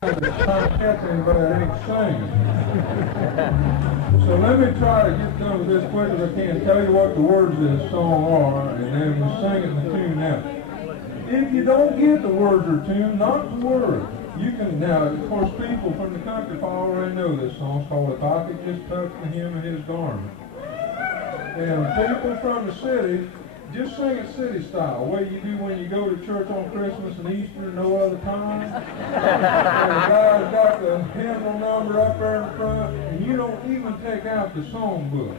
Trying to catch anybody that ain't singing. So let me try to get done with this quick as I can. Tell you what the words of this song are, and then we'll sing it in the tune now. If you don't get the words or tune, not to worry. You can now, of course, people from the country already know this song. It's called "If I Could Just Touch the Hem of His Garment." And people from the city, just sing it city style, the way you do when you go to church on Christmas and Easter and no other time. And the guy's got the hymnal number up there in front, and you don't even take out the song book.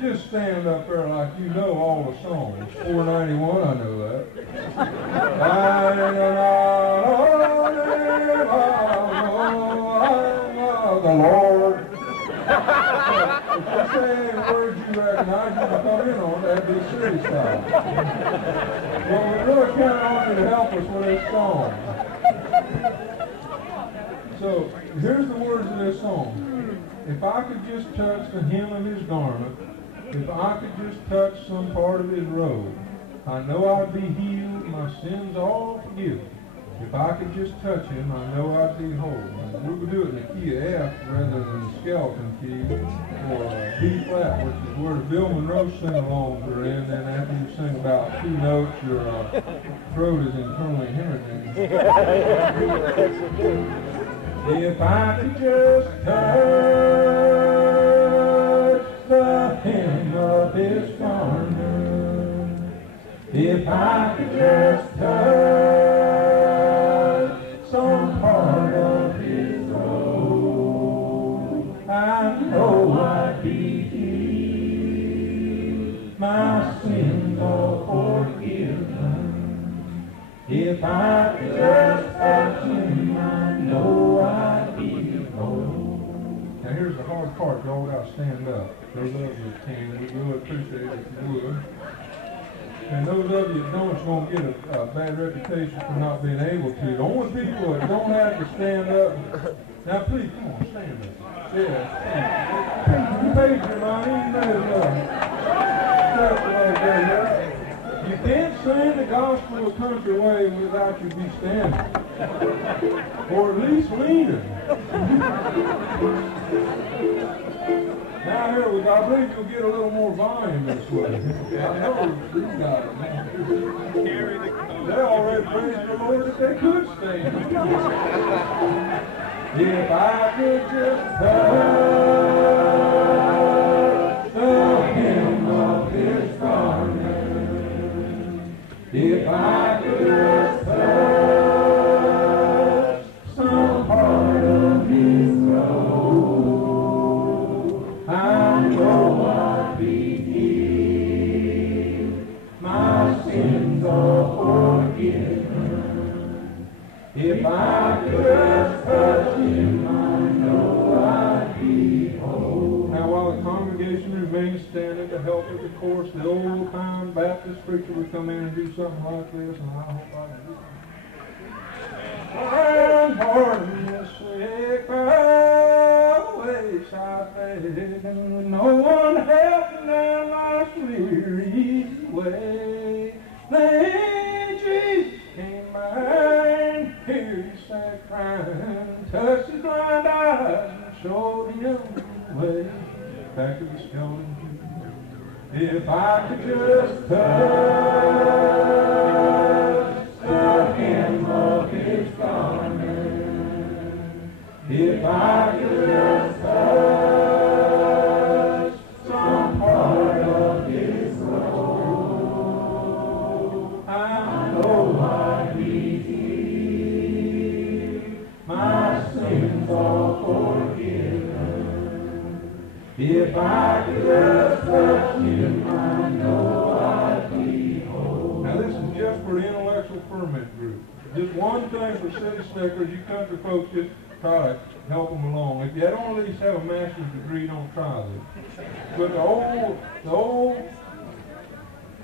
Just stand up there like you know all the songs. 491, I know that. The Lord. If you say any words you recognize, you can come in on, that'd be city style. Well, we really count on you to help us with this song. So, here's the words of this song. If I could just touch the hem of his garment, if I could just touch some part of his robe, I know I'd be healed, my sins all forgiven. If I could just touch him, I know I'd be whole. We would do it in the key of F rather than the skeleton key, or B flat, which is where the Bill Monroe sing-alongs are in, and after you sing about 2 notes, your throat is internally hemorrhaging. If I could just touch the hem of his garment, if I could just touch some part of his robe, I know I'd be healed, my sins all forgiven. If I could just touch him, I know I'd be whole. Now here's the hard part, y'all gotta stand up. Those of you that can, we really appreciate it if you would. And those of you that don't, it's going to get a bad reputation for not being able to. The only people that don't have to stand up, now please, come on, stand up. Yeah. You paid your money, you may as well. You can't sing the gospel the country way without you be standing. Or at least leaning. Now here, I believe you'll get a little more volume this way. I know these guys, they already praised the Lord that they could stand. If I could just touch the hem of his garment, if I could just touch some part of his robe, I know I'd be healed, my sins are forgiven. If I could just touch him, I know I'd be whole. Now while the congregation remains standing to help with the chorus, the old-time Baptist preacher would come in and do something like this, and I hope I can do it. I'm pardon the sick by wayside begging, no one helping down life's weary way. Then Jesus came by and here he sat crying, touched his blind eyes and showed him the way back to the skeleton. If I could just touch the hem of his garment, if I could just touch some part of his robe, I know I'd be healed, my sins are forgiven. If I could just touch him, I know I'd be whole. Now this is just for the intellectual ferment group. Just one thing for city slickers, you country folks just try to help them along. If you don't at least have a master's degree, don't try this. But the old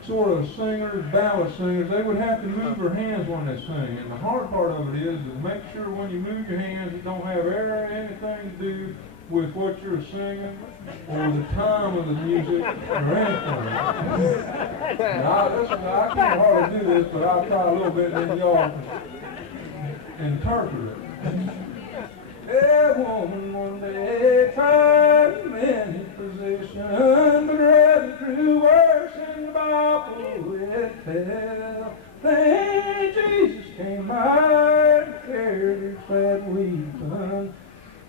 sort of singers, ballad singers, they would have to move their hands when they sing. And the hard part of it is to make sure when you move your hands, it don't have anything to do with what you're singing or the time of the music or anything. Now, listen, I can't hardly do this, but I'll try a little bit and then y'all interpret it. That woman one day tried to mend his position, but rather grew worse in the Bible it fell. Then Jesus came by and carried his fat weeping.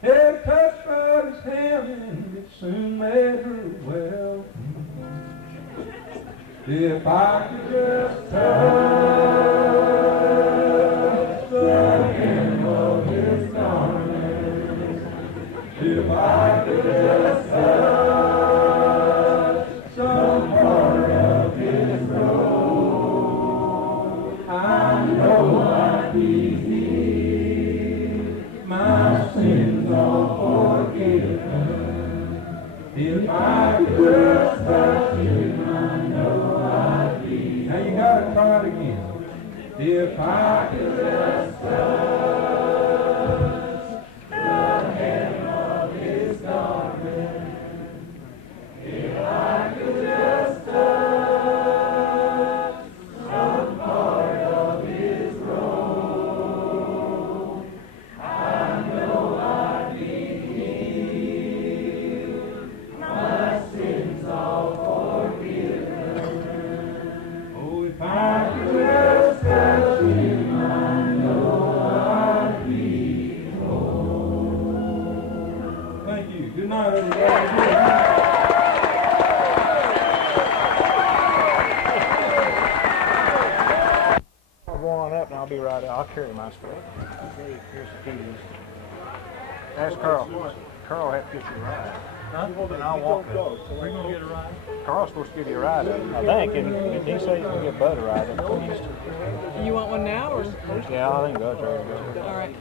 It touched by his hand and it soon made her well. If I could just touch the hem of his garment, if I could just touch some part of his robe, I know I'd be healed, my sins all forgiven. If I could just touch him, I know I'd be. Now you gotta try it again. If I could just touch the hem of his garment, if I could just touch some part of his robe, I know I'd be healed, my sins all forgiven. Oh, if I could just touch him, I know I'd be whole. Thank you. Good night, everybody. I'll go on up and I'll be right out. I'll carry my stuff. Okay, here's the keys. Ask Carl. Carl will have to get you a ride. Huh? And I'll walk up. We're going to get a ride? Carl's supposed to give you a ride, I think. And he said he's going to get Bud a ride. You want one now or first? Yeah, I think Bud's ready to go. All right.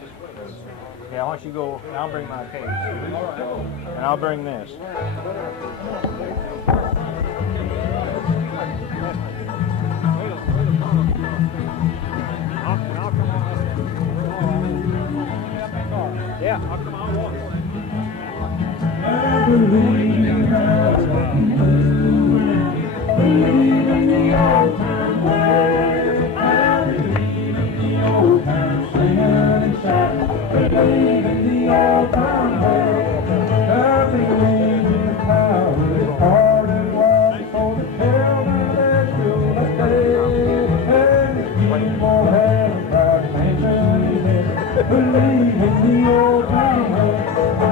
Yeah, once you go, I'll bring my case. And I'll bring this. Yeah, I'll come on walk. I believe in God, believe in the old time ways. I believe in the old time singing and shouting. Believe in the old time ways. I believe in the power that parted was for the children that still stay. And the king will have a bright mansion in heaven. Believe in the old time ways. I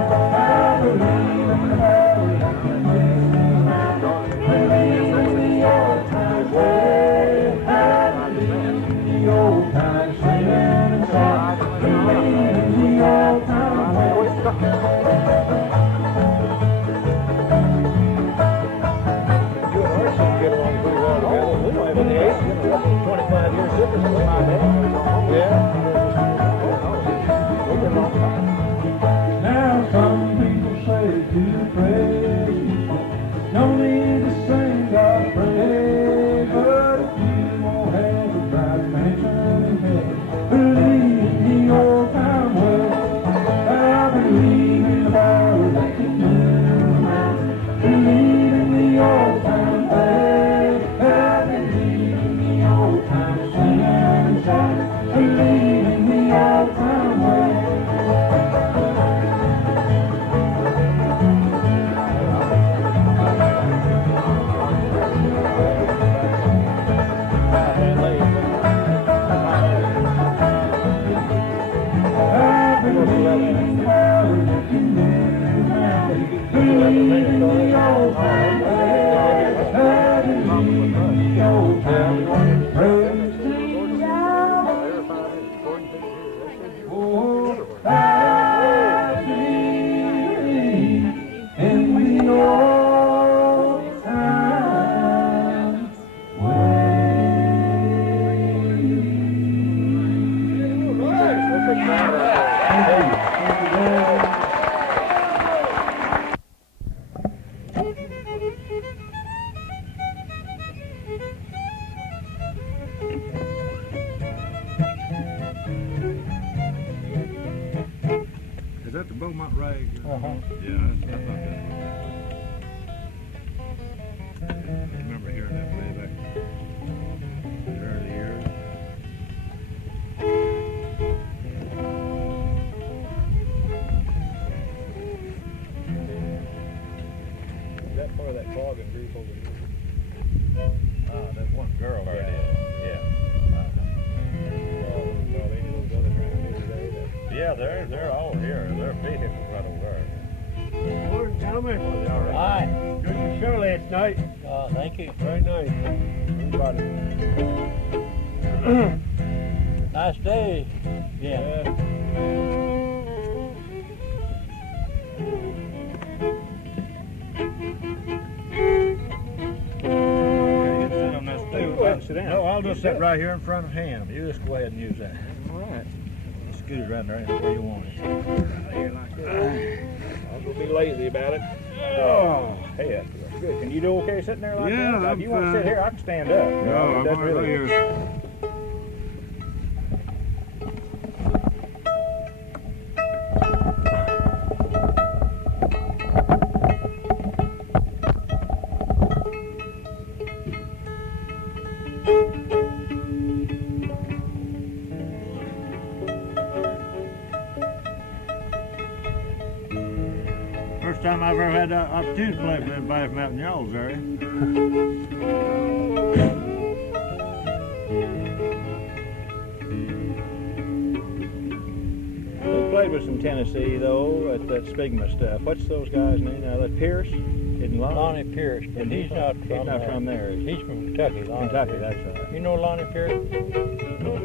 believe in the power that can make me happy. Believe in the old time ways. I believe in the old time singing and shouting. Believe in the old time ways. You and Archie get along pretty well together. We don't have any age, 25 years difference with my dad. Yeah. We've been long time. Now some people say to pray, no need to sing God praise, but if you won't have a bright mansion in heaven, believe in the old time way. I believe in the power that can move mountains. Believe in the old time way. I believe in the old time singing and shouting. Believe in the old time way. Is that the Beaumont Rag? Uh-huh. Yeah, I thought that was. I remember hearing that way back in the early years. That one girl there. Yeah. Yeah, they're all here. Their vehicles right over there. Morning, gentlemen. Hi. Good to show last night. Thank you. Very nice. Nice day. Yeah. Sit down. No, I'll just sit right here in front of him. You just go ahead and use that. All right. Scoot it right there where you want it. I'm going to be lazy about it. Oh, hey, that's good. Can you do okay sitting there like Yeah, that? I'm If you want to fine. sit here, I can stand up. No, I'm That's right here. First time I've ever had the opportunity to play with anybody from out in y'all's area. We played with some Tennessee though at that Spigma stuff. What's those guys' name now? That Pierce? Isn't Lonnie Pierce, but And he's not from there. Is he? He's from Kentucky. Lonnie Kentucky, Pierce. that's right. You know Lonnie Pierce? No.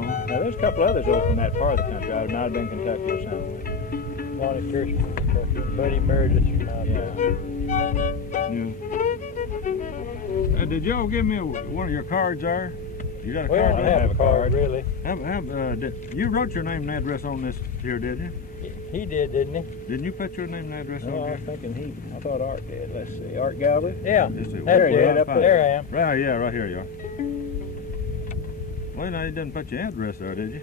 Now there's a couple others over from that part of the country. I would not have been Kentucky or something. Lonnie Pierce from Kentucky. Buddy Meredith from out there. Did y'all give me one of your cards there? You got a Well, card? I there? have a card, really. You wrote your name and address on this here, did you? He did, didn't he? Didn't you put your name and address No, on I here? was thinking I thought Art did. Let's see. Art Galbraith? Yeah, Let's see. that's There you it. are, up There I am. Right, yeah, right here you are. Well, now you didn't put your address there, did you?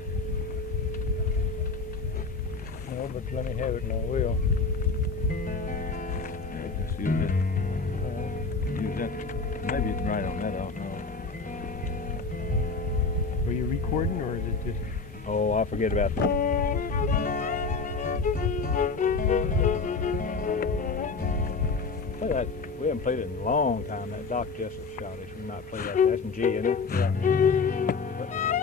No, but let me have it and I will. Here, just use it. Use that. Maybe it's right on that, I don't know. Were you recording or is it just... Oh, I forget about that. Play that. We haven't played it in a long time. That Doc Jessup Schottische. We might play that. That's in G, isn't it? Yeah.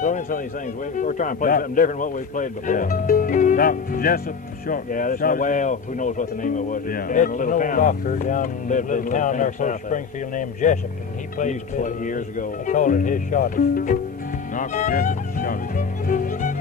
Throw in some of these things. We're trying to play something different than what we've played before. Yeah. Doc Jessup, short. Yeah, that's not, well, who knows what the name of it was. Yeah. It's a an little old town. doctor down in a Lived in little a town there south close of to Springfield named Jessup, and he played Used to play years ago. They called it his Schottische. Doc Jessup, Schottische.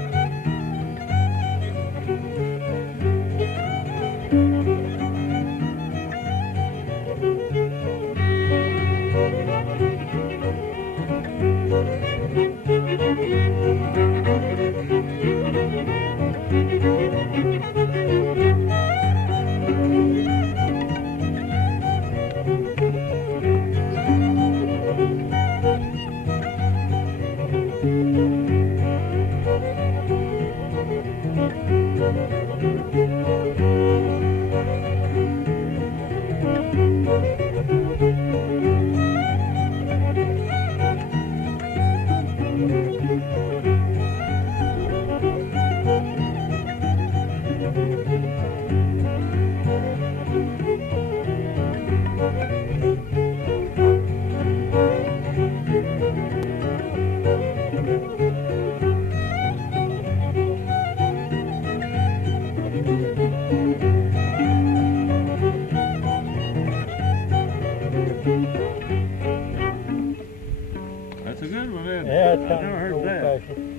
That's a good one, isn't it? Yeah, it's I've kind never of heard old that. fashioned.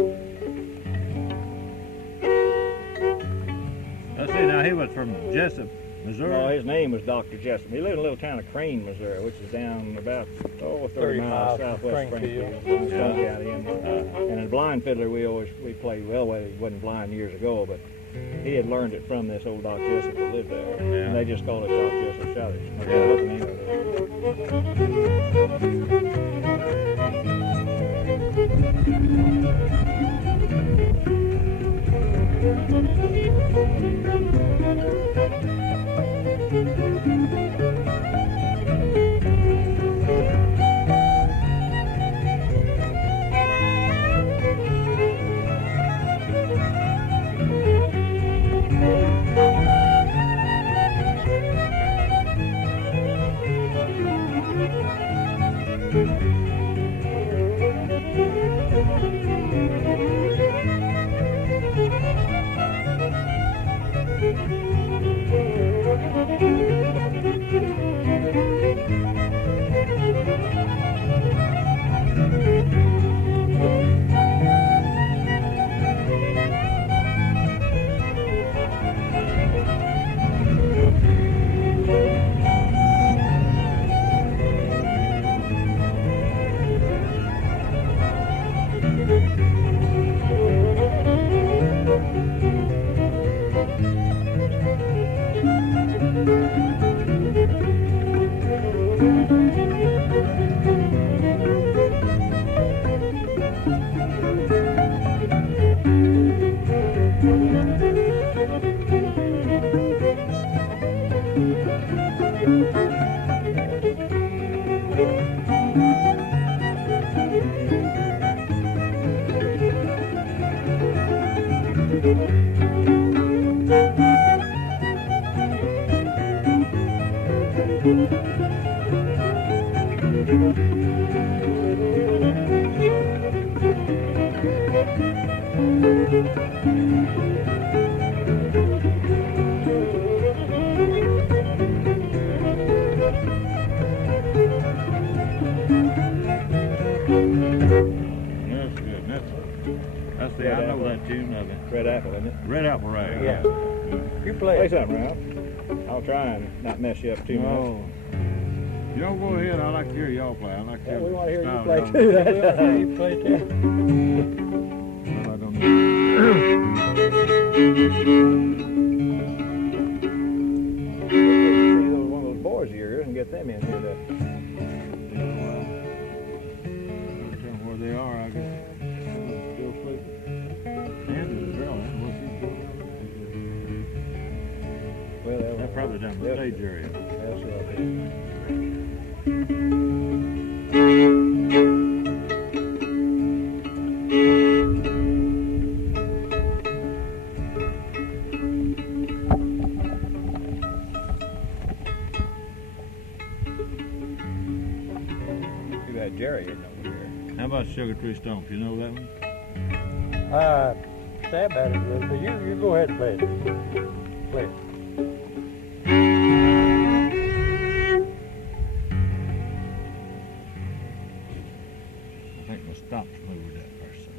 Let's see, now he was from Jessup, Missouri. No, his name was Dr. Jessup. He lived in a little town of Crane, Missouri, which is down about 30 miles southwest of Springfield. And in Blind Fiddler, we played, well, he wasn't blind years ago, but he had learned it from this old Doc Jessup that lived there. Yeah. And they just called it Doc Jessup Schottische. That's Yeah. what the name of it. I know that tune of it. Red Apple, isn't it? Red Apple, right? Yeah. You play Play it. something, Ralph. I'll try and not mess you up too much. No. Y'all go ahead. I like to hear y'all play. I like to Yeah, hear we want to hear you style play y'all- too. You play too. Well, I don't know. See one of those boys of yours and get them in here. Tell them where they are. I guess. Still sleeping. Andrew, the girl. What's he doing? Well, They're probably down the stage area. That's right. Too bad Jerry isn't over here. How about Sugartree Stomp? You know that one? Stab at it a little bit. You go ahead and play it. Play it. I think my stop's moved that first time.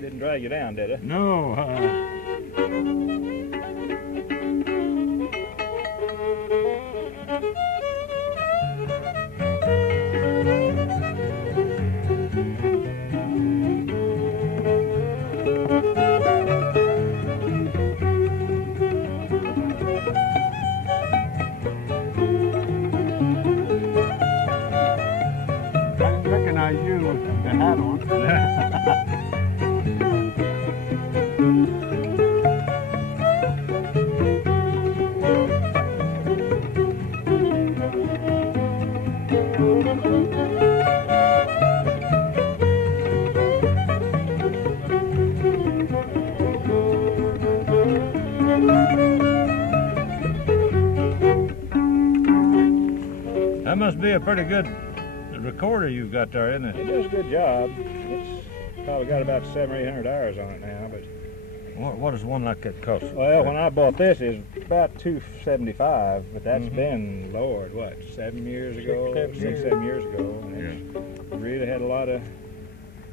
Didn't drag you down, did it? No. I recognize you with the hat on. That must be a pretty good recorder you've got there, isn't It it? does a good job. It's probably got about 700 or 800 hours on it now, but What does one like that cost? well, when I bought this, it was about $275, but that's been, Lord, what, 7 years ago, 7 years ago, and it's really had a lot of,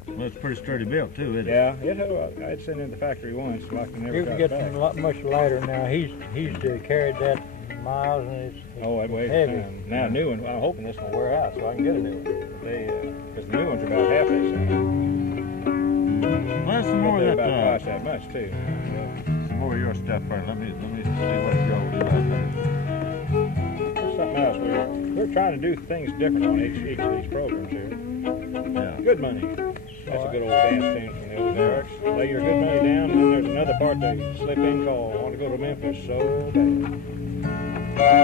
Well, it's pretty sturdy built too, isn't it? yeah, it had, I'd sent it in the factory once, so I can never You got can it get back. them a lot much lighter now. He's carried that miles and it's Oh, that weighs heavy. down. Now, a new one, I'm hoping this will wear out so I can get a new one. They, because the new ones are about half that size. Well, that's some But more they're of about that, twice that much, too. some more of your stuff there. Let me see what y'all do out there. There's something else. We're trying to do things different on each of these programs here. Yeah. Good money. That's a good old dance tune from the Ozarks. Lay your good money down, and then there's another part they slip in called Want to Go to Memphis So Bad.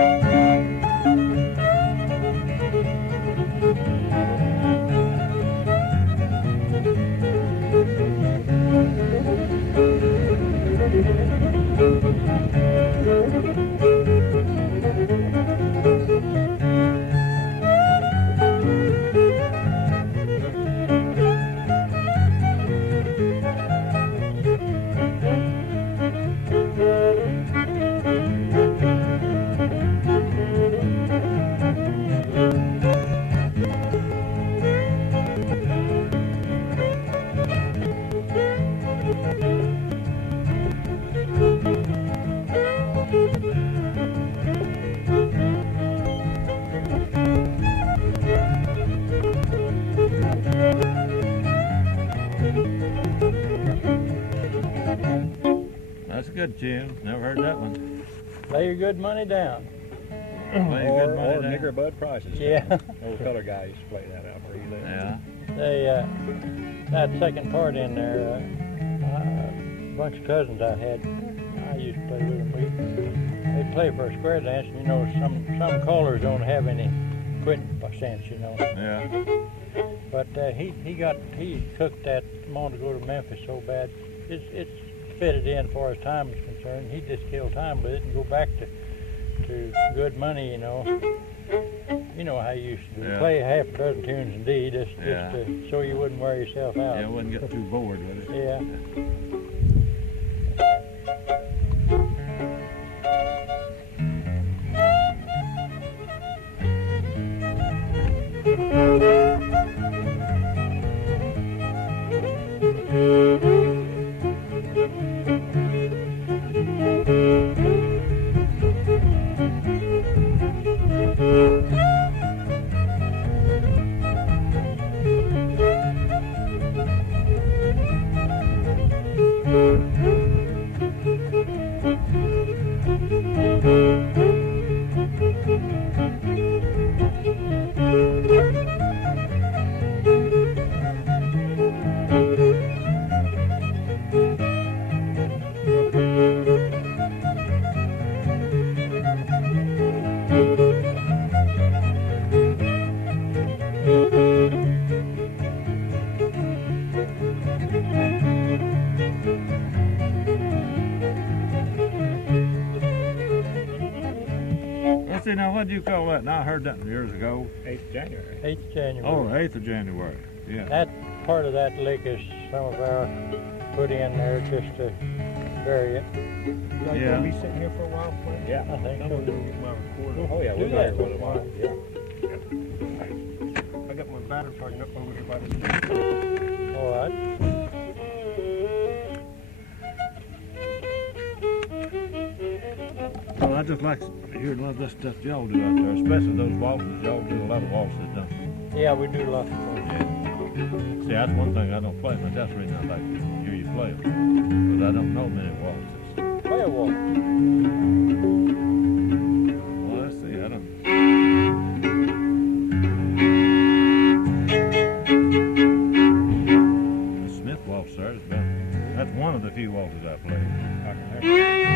That's a good tune. Never heard that one. Lay your good money down. Lay your good money Or down. Nigger Bud Prices. Yeah. Old color guy used to play that out where he lived. Yeah. They, that second part in there, a bunch of cousins I had, I used to play with them. They'd play for a square dance, and you know, some callers don't have any quitting sense, you know. Yeah. But he took that Want to Go to Memphis So Bad. It's fitted in as far as time is concerned. He just killed time with it and go back to good money, you know. You know how you used to do. Yeah. Play half a dozen tunes indeed, just Yeah. so you wouldn't wear yourself out. Yeah, I wouldn't get too bored with it. Yeah. Well, see, now, what do you call that? Now, I heard that years ago. 8th January. 8th January. Oh, 8th of January. Yeah. That part of that lick is some of our put in there just to vary it. You guys Yeah. gonna be sitting here for a while playing? Yeah. I think I'm so. gonna go get my recorder. Oh yeah, Do we'll be that. here for a while. Yeah. I got my battery plugged up over here by the All right. Well, I just like hearing a lot of this stuff y'all do out there, especially those waltzes. Y'all do a lot of waltzes, don't you? Yeah, we do lots of things. Yeah. See, that's one thing I don't play, but that's the reason I like to hear you play them. Because I don't know many waltzes. Play a waltz. Well, let's see, I don't... The Smith waltz, sir, that's one of the few waltzes I play. I can hear.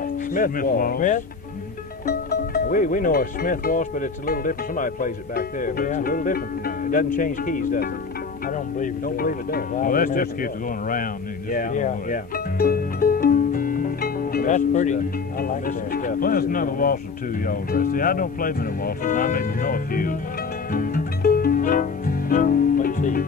that? Smith Smith waltz. Smith? We know a Smith waltz, but it's a little different. Somebody plays it back there, but it's a Yeah. little different from that. It doesn't change keys, does it? I don't believe it. Don't believe it does. Well, that's just keeps going around. You just Yeah, keep Yeah. going. yeah. That's pretty. I like Missing that. stuff. Play us another waltz or two, y'all. See, I don't play many waltzes. I maybe know a few. Let's see.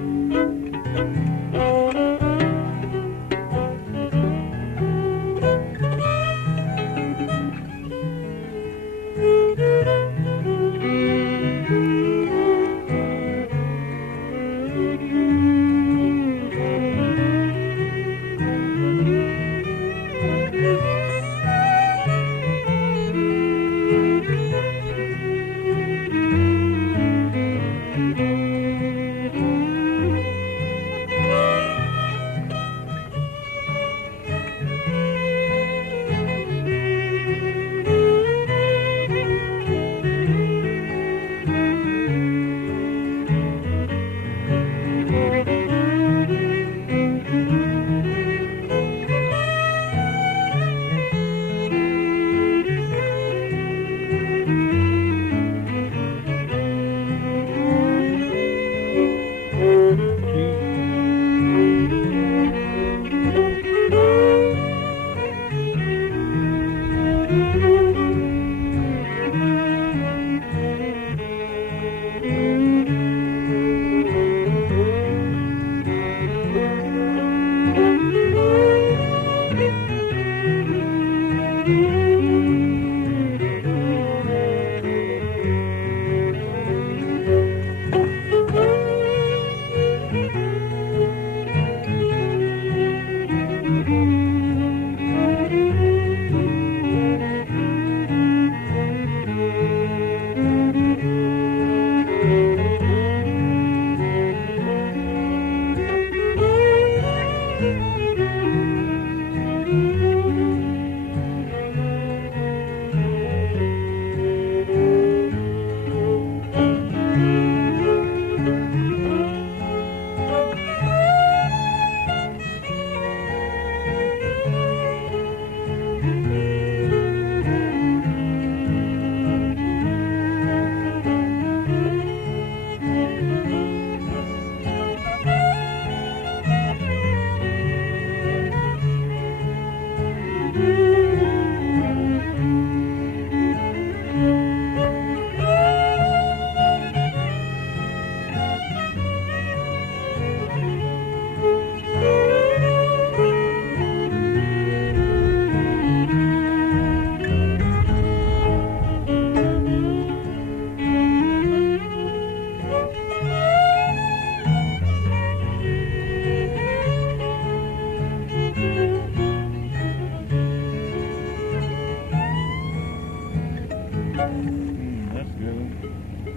That's good.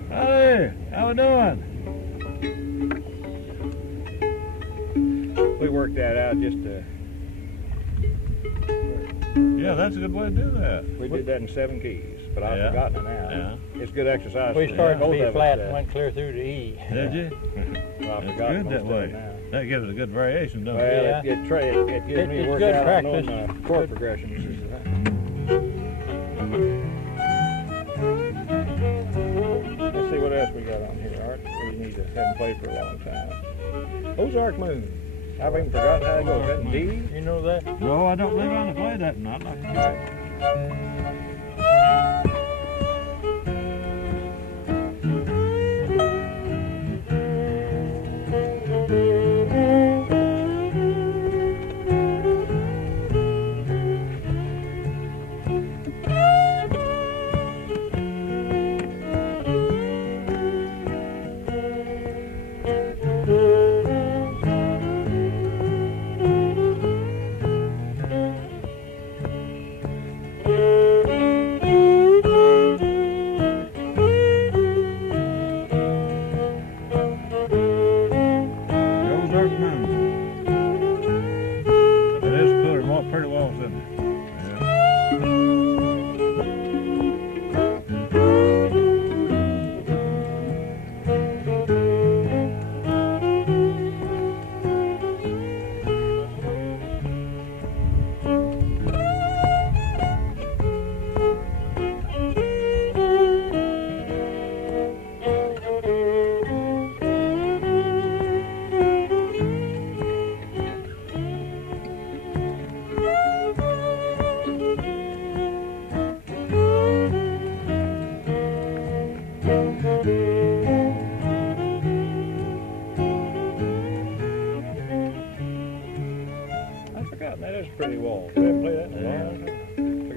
Howdy, how we doing? We worked that out just to. Yeah, that's a good way to do that. We did that in 7 keys, but I've Yeah. forgotten it now. Yeah. It's good exercise. We for started to both be of us, flat and went clear through to E. Did you? Well, I've That's forgotten good most that of way. it now. That gives it a good variation, don't Well, it? Yeah. it gives me It's work good out on knowing practice. chord progressions. Let's see what else we got on here, Art. We need to haven't played for a long time. Ozark Moon. I've even forgotten how it goes. Is that in D? You know that? No, I don't believe I play that. Not like that.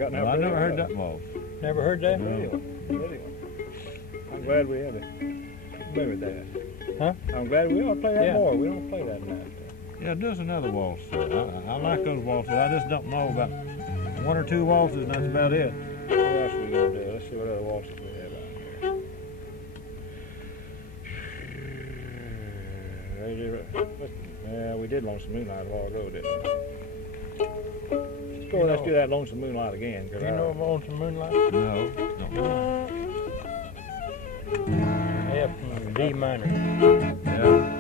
got Well, I never heard that waltz. Never heard that? No. I'm glad we had to play with that. Huh? I'm glad we ought to play that Yeah. more. We don't play that enough. Yeah, there's another waltz. I like those waltzes. I just don't know about one or two waltzes, and that's about it. What else we gonna do? Let's see what other waltzes we have out here. Yeah, we did Lonesome Moonlight a while ago, didn't we? Let's do that Lonesome Moonlight again. You know of Lonesome Moonlight? No. No. F and D minor. Yeah.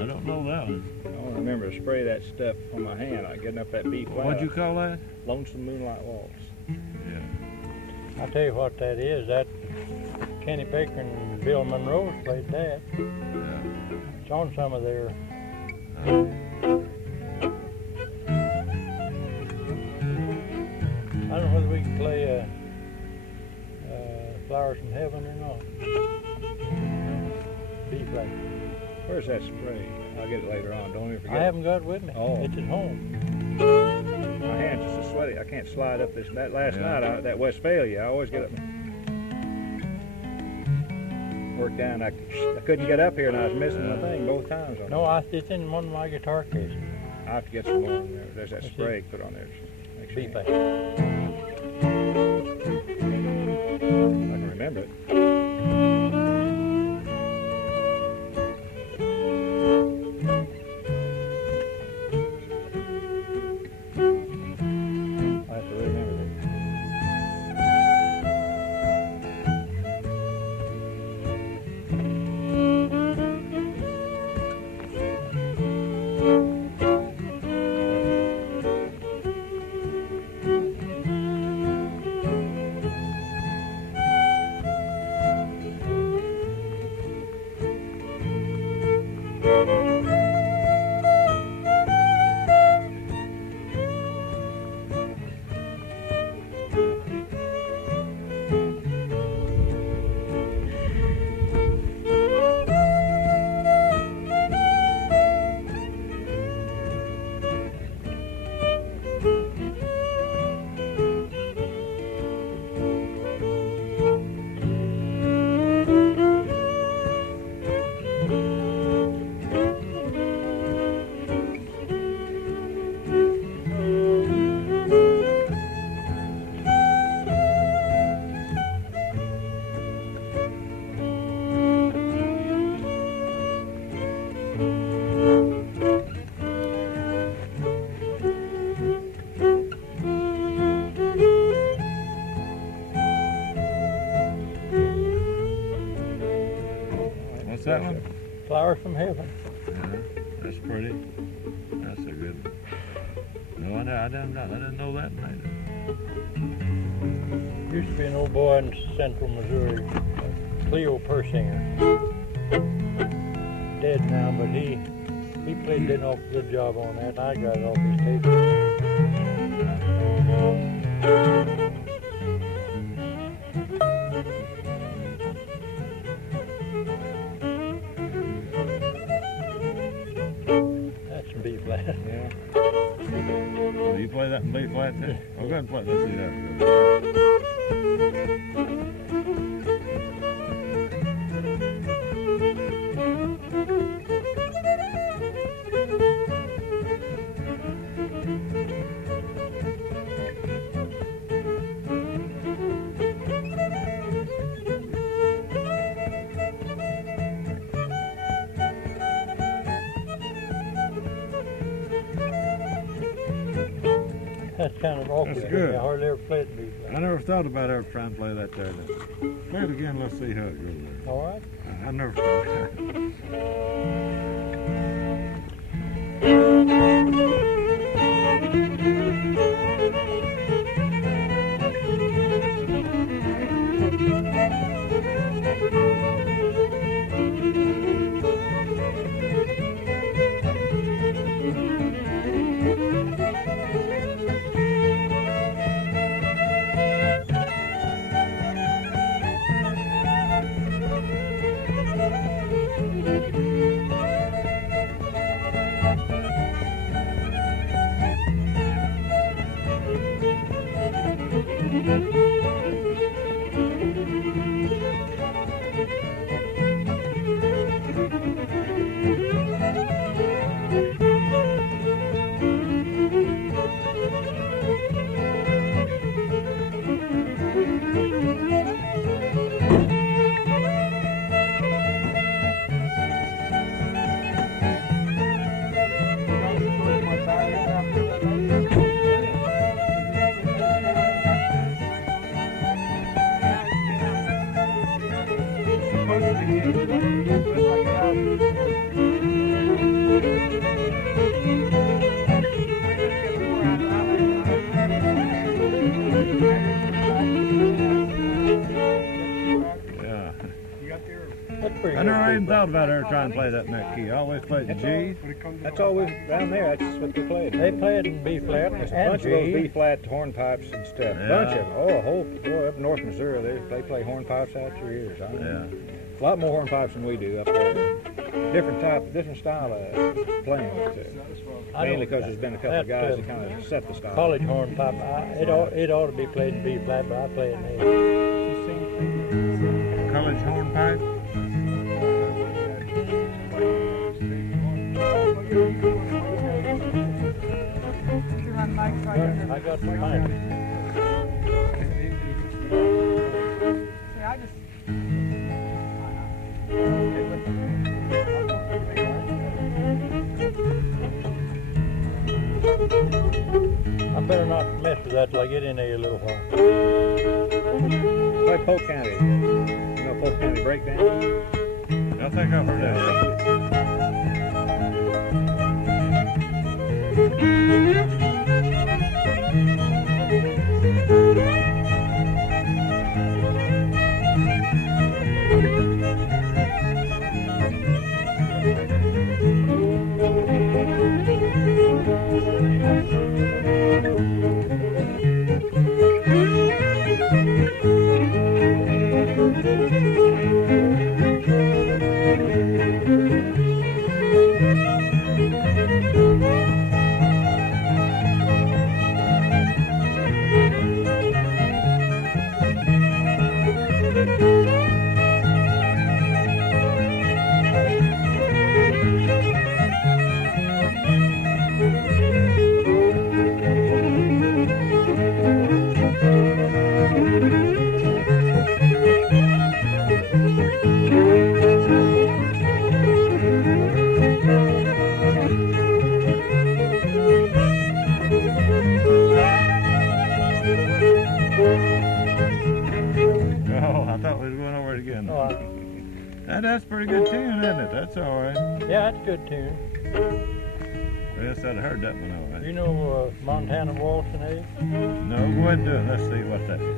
I don't know that one. I don't remember to spray that stuff on my hand, like getting up that B flat. What'd you call that? Lonesome Moonlight Waltz. Yeah. I'll tell you what that is. That Kenny Baker and Bill Monroe played that. Yeah. It's on some of their. I don't know whether we can play Flowers from Heaven or not. B flat. Where's that spray? I'll get it later on. Don't even forget. I haven't got it with me. Oh. It's at home. My hand's just so sweaty. I can't slide up this. That last night, that Westphalia, I always get up. Work down. I couldn't get up here, and I was missing my thing both times. No, it's in one of my guitar cases. I have to get some more in there. There's that spray put on there. B flat. I can remember it. that one? Flowers from Heaven. That's pretty. That's a good one. No, I didn't know that neither. Used to be an old boy in central Missouri, Cleo Persinger. Dead now, but he did an awful good job on that. I got it off his tape. That's some B flat. Yeah. Will you play that in B flat too? I'll go ahead and play. Let's see that. That's kind of awkward. That's good. I hardly ever played B flat. I never thought about ever trying to play that there. Play it again. Let's see how it goes there. All right. I never thought. I never even thought about ever trying to play that in that key. I always played the G. That's all down there. That's what they played. They played in B flat There's a and bunch of those G. B flat hornpipes and stuff. Yeah. Bunch of them. Oh, a whole boy up in North Missouri, they play hornpipes out through years. I know. Yeah. A lot more hornpipes than we do up there. Different style of playing too. Mainly because there's been a couple of guys that kind of set the style. College hornpipe. It ought to be played in B flat, but I play it in A. College hornpipe. I got the pint. I better not mess with that till I get in there a little while. Play Polk County. You know Polk County breakdown? I think I've heard that. That's a pretty good tune, isn't it? That's all right. Yeah, that's a good tune. I guess I'd heard that one all right. You know Montana Waltz and A? No, go ahead and do it. Let's see what that is.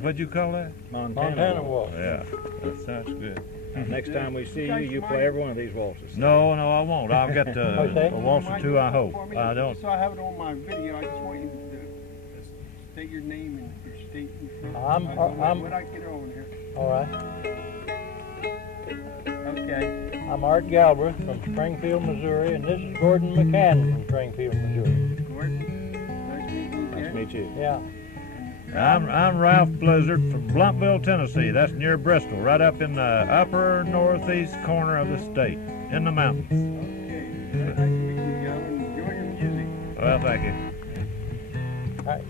What'd you call that? Montana Waltz. Yeah, that sounds good. Next time we see you, you play every one of these waltzes. No, I won't. I'll get Okay. a waltz or two, I hope. I don't. So I have it on my video. I just want you to state your name and your state and from. What I get on here. All right. Okay. I'm Art Galbraith from Springfield, Missouri, and this is Gordon McCann from Springfield, Missouri. Gordon, nice to meet you. Yeah. I'm Ralph Blizard from Blumpville, Tennessee. That's near Bristol, right up in the upper northeast corner of the state, in the mountains. Okay. Nice to meet you, Joe, and enjoy your music. Well, thank you.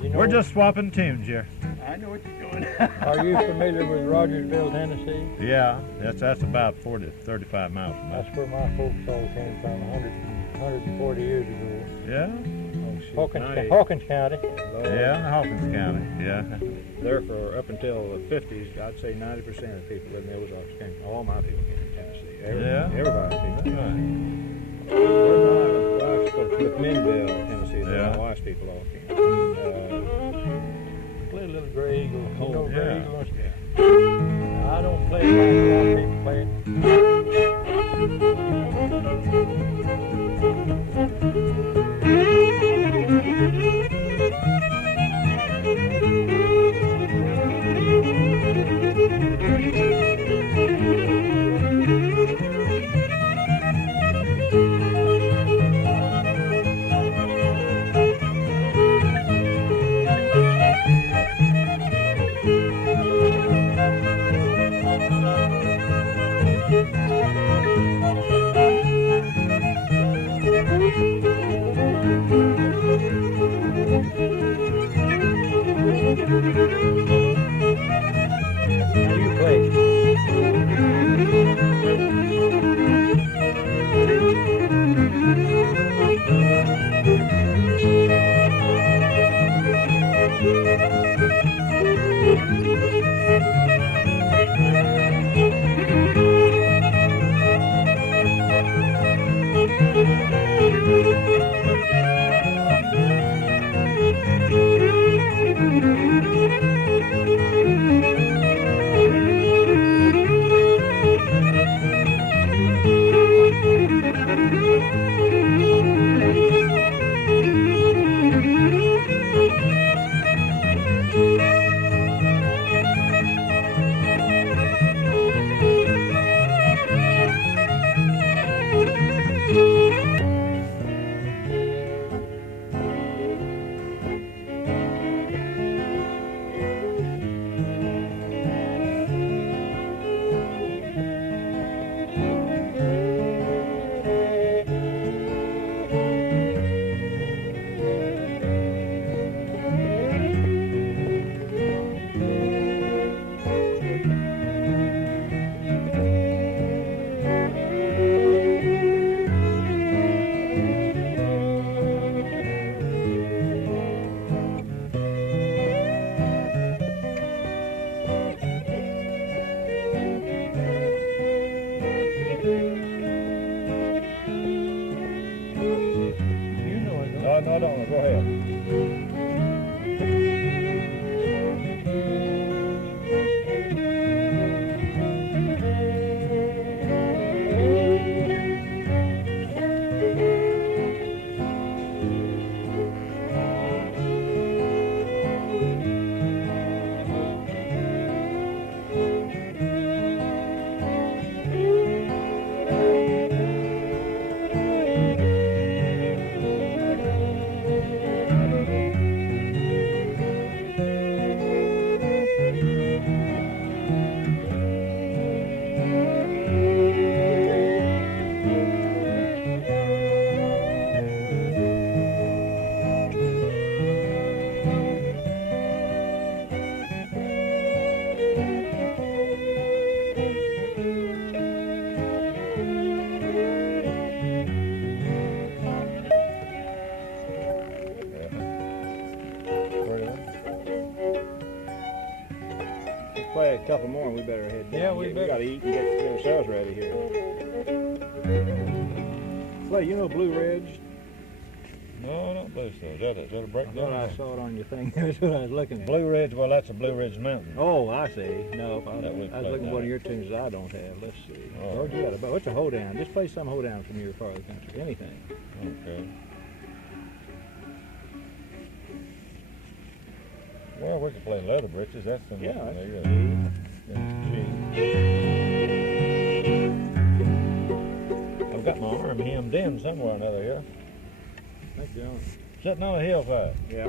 You know, We're just swapping tunes here. I know what you're doing. Are you familiar with Rogersville, Tennessee? Yeah, that's about 40 to 35 miles from us. That's where my folks all came from 140 years ago. Yeah? Hawkins County. Yeah, Hawkins County, yeah. There for up until the 50s, I'd say 90% of the people lived in the Ozarks came. All my people came from Tennessee. Everybody came from Tennessee. Where my wife's from McMinnville, Tennessee. Yeah. My wife's people all came. Play a little Gray Eagle. You know Gray yeah. Eagle? Yeah. I don't play it like a lot of people play You play. couple more and we better head down. Yeah, we better. We gotta eat and get ourselves ready here. Clay, you know Blue Ridge? No, I don't believe so. Is that a I thought breakdown? I saw it on your thing. That's what I was looking at. Blue Ridge, well, that's a Blue Ridge Mountain. Oh, I see. No, That would I was play looking at one of down. your tunes that I don't have. Let's see. Oh. Lord, you got a, what's a hoedown? Just play some hoedown from your part of the country. Anything. Okay. Well, we could play Leather Britches. That's the Yeah, that's there you go. I've got my arm hemmed in somewhere or another here. Thank you. Sitting on a hillside. Yeah.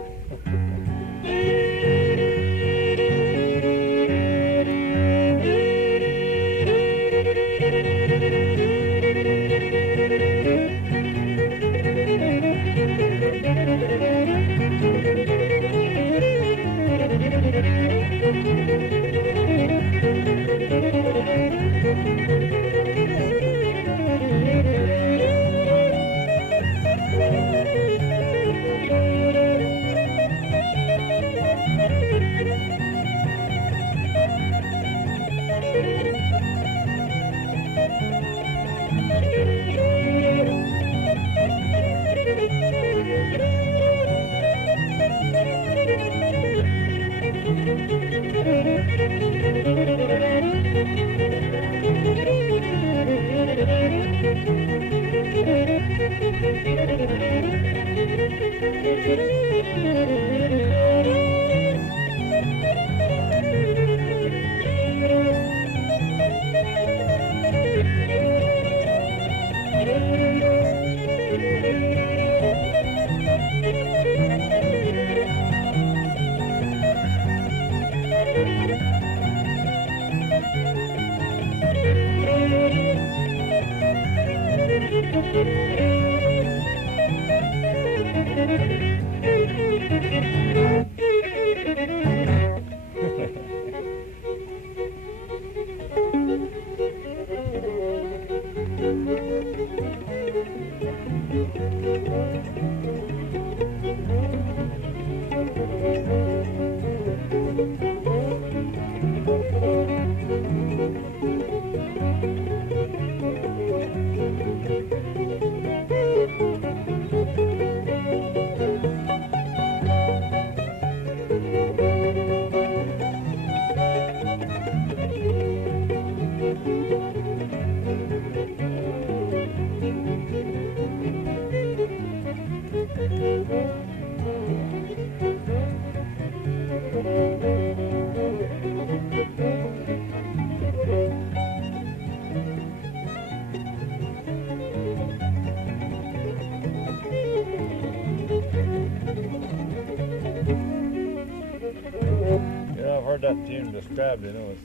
Yeah, I've heard that tune described, it's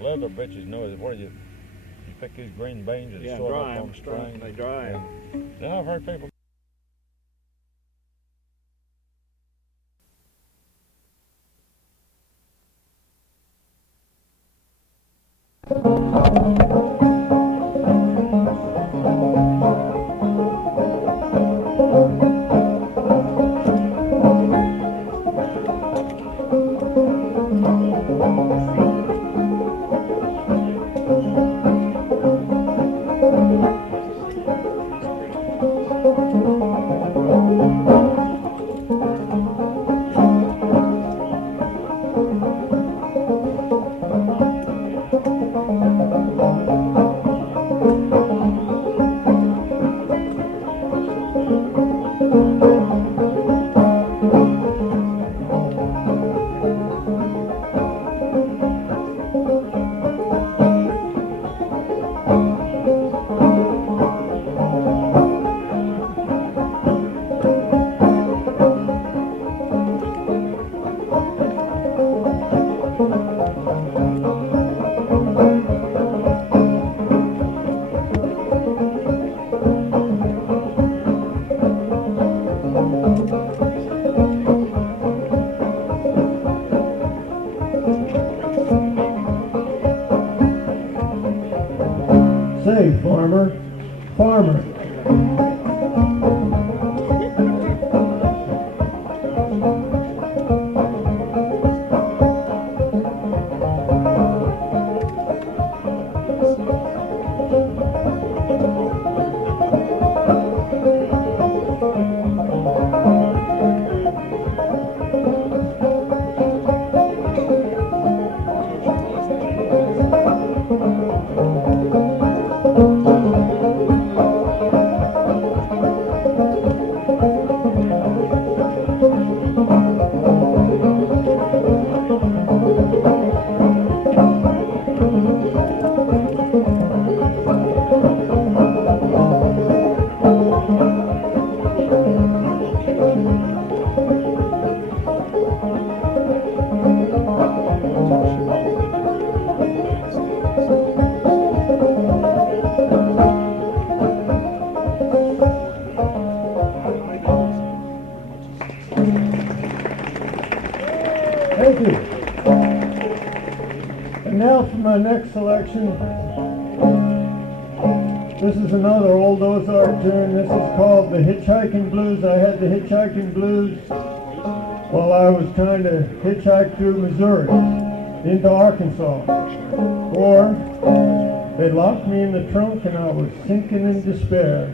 leather britches, where you pick these green beans and Yeah, store dry them on them. string. They dry them. Yeah, I've heard people. Say, farmer, farmer. And now for my next selection. This is another old Ozark tune. This is called the Hitchhiking Blues. I had the Hitchhiking Blues while I was trying to hitchhike through Missouri into Arkansas. Or they locked me in the trunk and I was sinking in despair.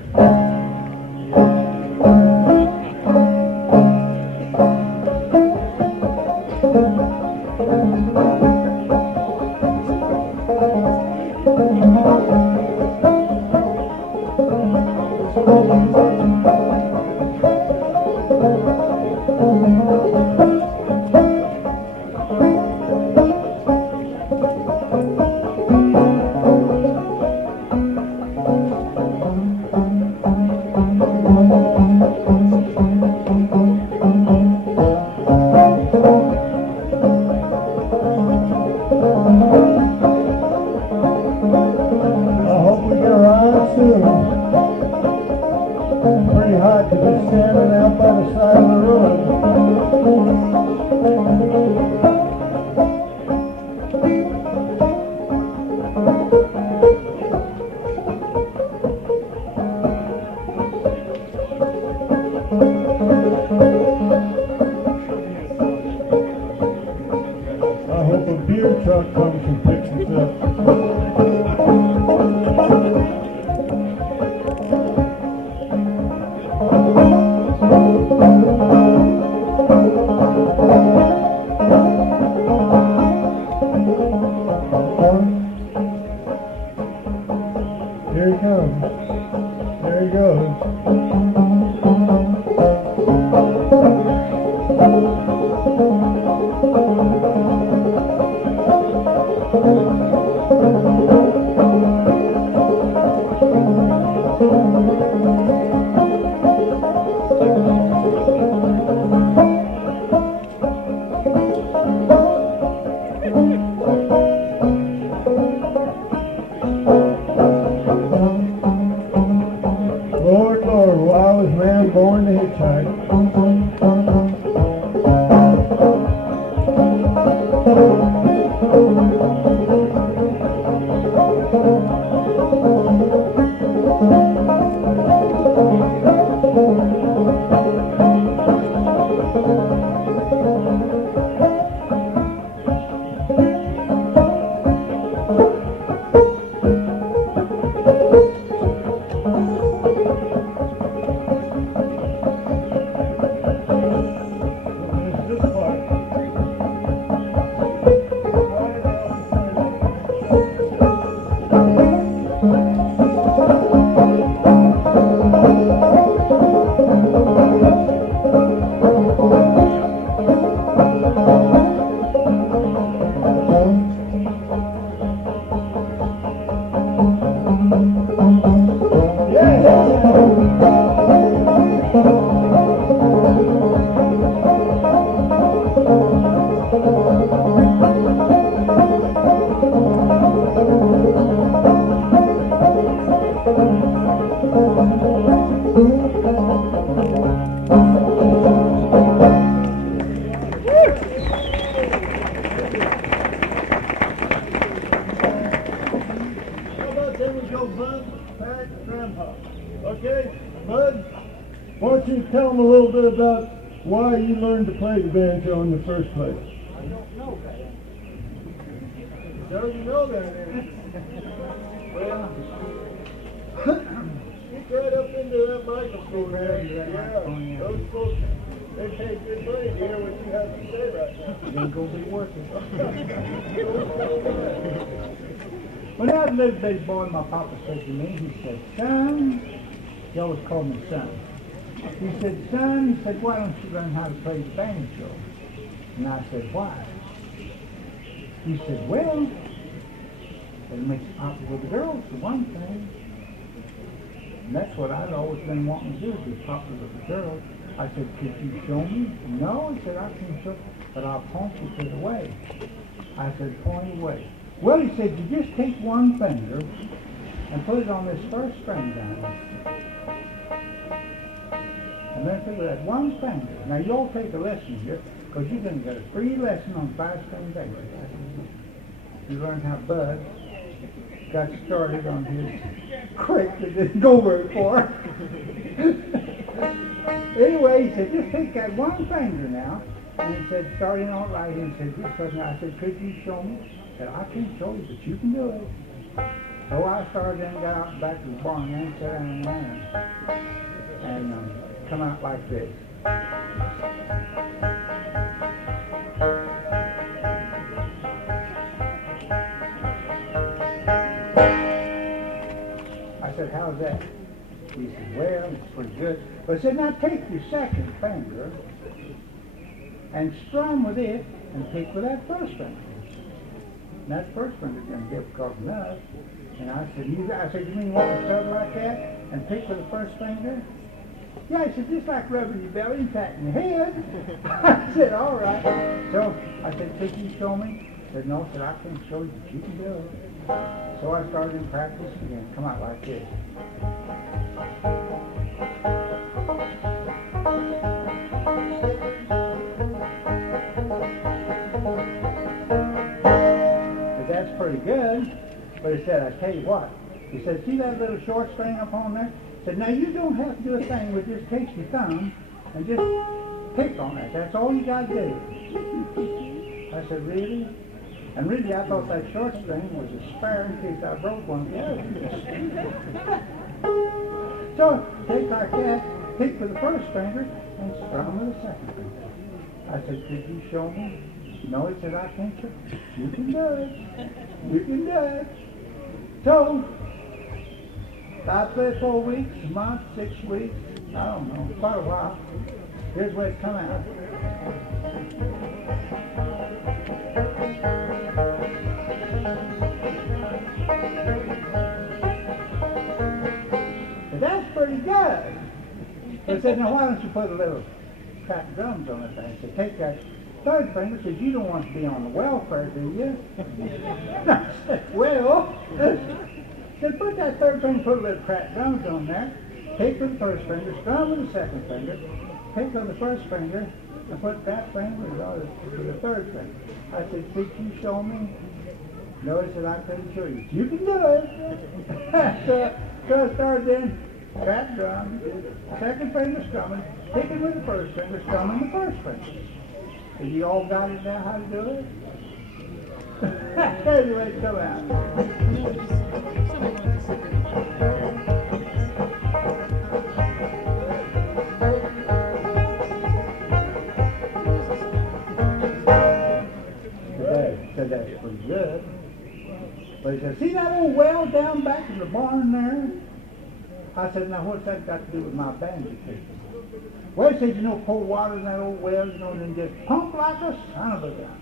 Play the banjo in the first place. I don't know that. So you know that, then. Well, get right up into that microphone there. Yeah, those folks, they pay good money to hear what you have to say right now. It ain't gonna be working. When I was a little bitty boy, my papa said to me, he said, son, he always called me son. He said, son, he said, why don't you learn how to play the banjo? And I said, why? He said, well, it makes you popular with the girls, for one thing. And that's what I'd always been wanting to do, be popular with the girls. I said, could you show me? No, he said, I can't show, but I'll point you to the way. I said, point away. Well, he said, you just take one finger and put it on this first string down there. And then with that one finger. Now you all take a lesson here, because you're going to get a free lesson on 5-string banjo. he learned how Bud got started on his quick that didn't go very far. Anyway, he said, just take that one finger now. And he said, starting on right, and he said, just listen. I said, could you show me? He said, I can't show you, but you can do it. So I started and got out back to the barn and sat down there and come out like this. I said, how's that? He said, well, it's pretty good. But I said, now take your second finger and strum with it and pick with that first finger. And that first finger's going to be difficult enough. And I said, you mean you want to start like that and pick with the first finger? Yeah, he said, just like rubbing your belly and patting your head. I said, all right. So I said, could you show me? He said, no. I said, I can't show you, but you can do it. So I started in practice again. Come out like this. But that's pretty good. But he said, I tell you what. He said, see that little short string up on there? He said, now you don't have to do a thing with just take your thumb and just pick on that. That's all you got to do. I said, really? And really, I thought that short string was a spare in case I broke one of the others. So, take like that, pick with the first finger, and strum with the second finger. I said, could you show me? No, he said, I can't show you. You can do it. You can do it. So, about 4 weeks, a month, 6 weeks, I don't know, quite a while. Here's where it's come out. But that's pretty good. So I said, now why don't you put a little cracked drums on it thing? So take that third finger, because you don't want to be on the welfare, do you? I said, well, said, put that third finger, put a little cracked drums on there, pick with the first finger, strum with the second finger, pick with the first finger, and put that finger with the third finger. I said, could you show me? No, he said, I couldn't show you. You can do it. So I started then, cracked drums, second finger strumming, picking with the first finger, strumming the first finger. So you all got it now how to do it? Anyway, come out. Said that's pretty good. But he said, see that old well down back in the barn there? I said, now what's that got to do with my banjo picking? Well, he said, you know, pour water in that old well, you know, and then just pump like a son of a gun.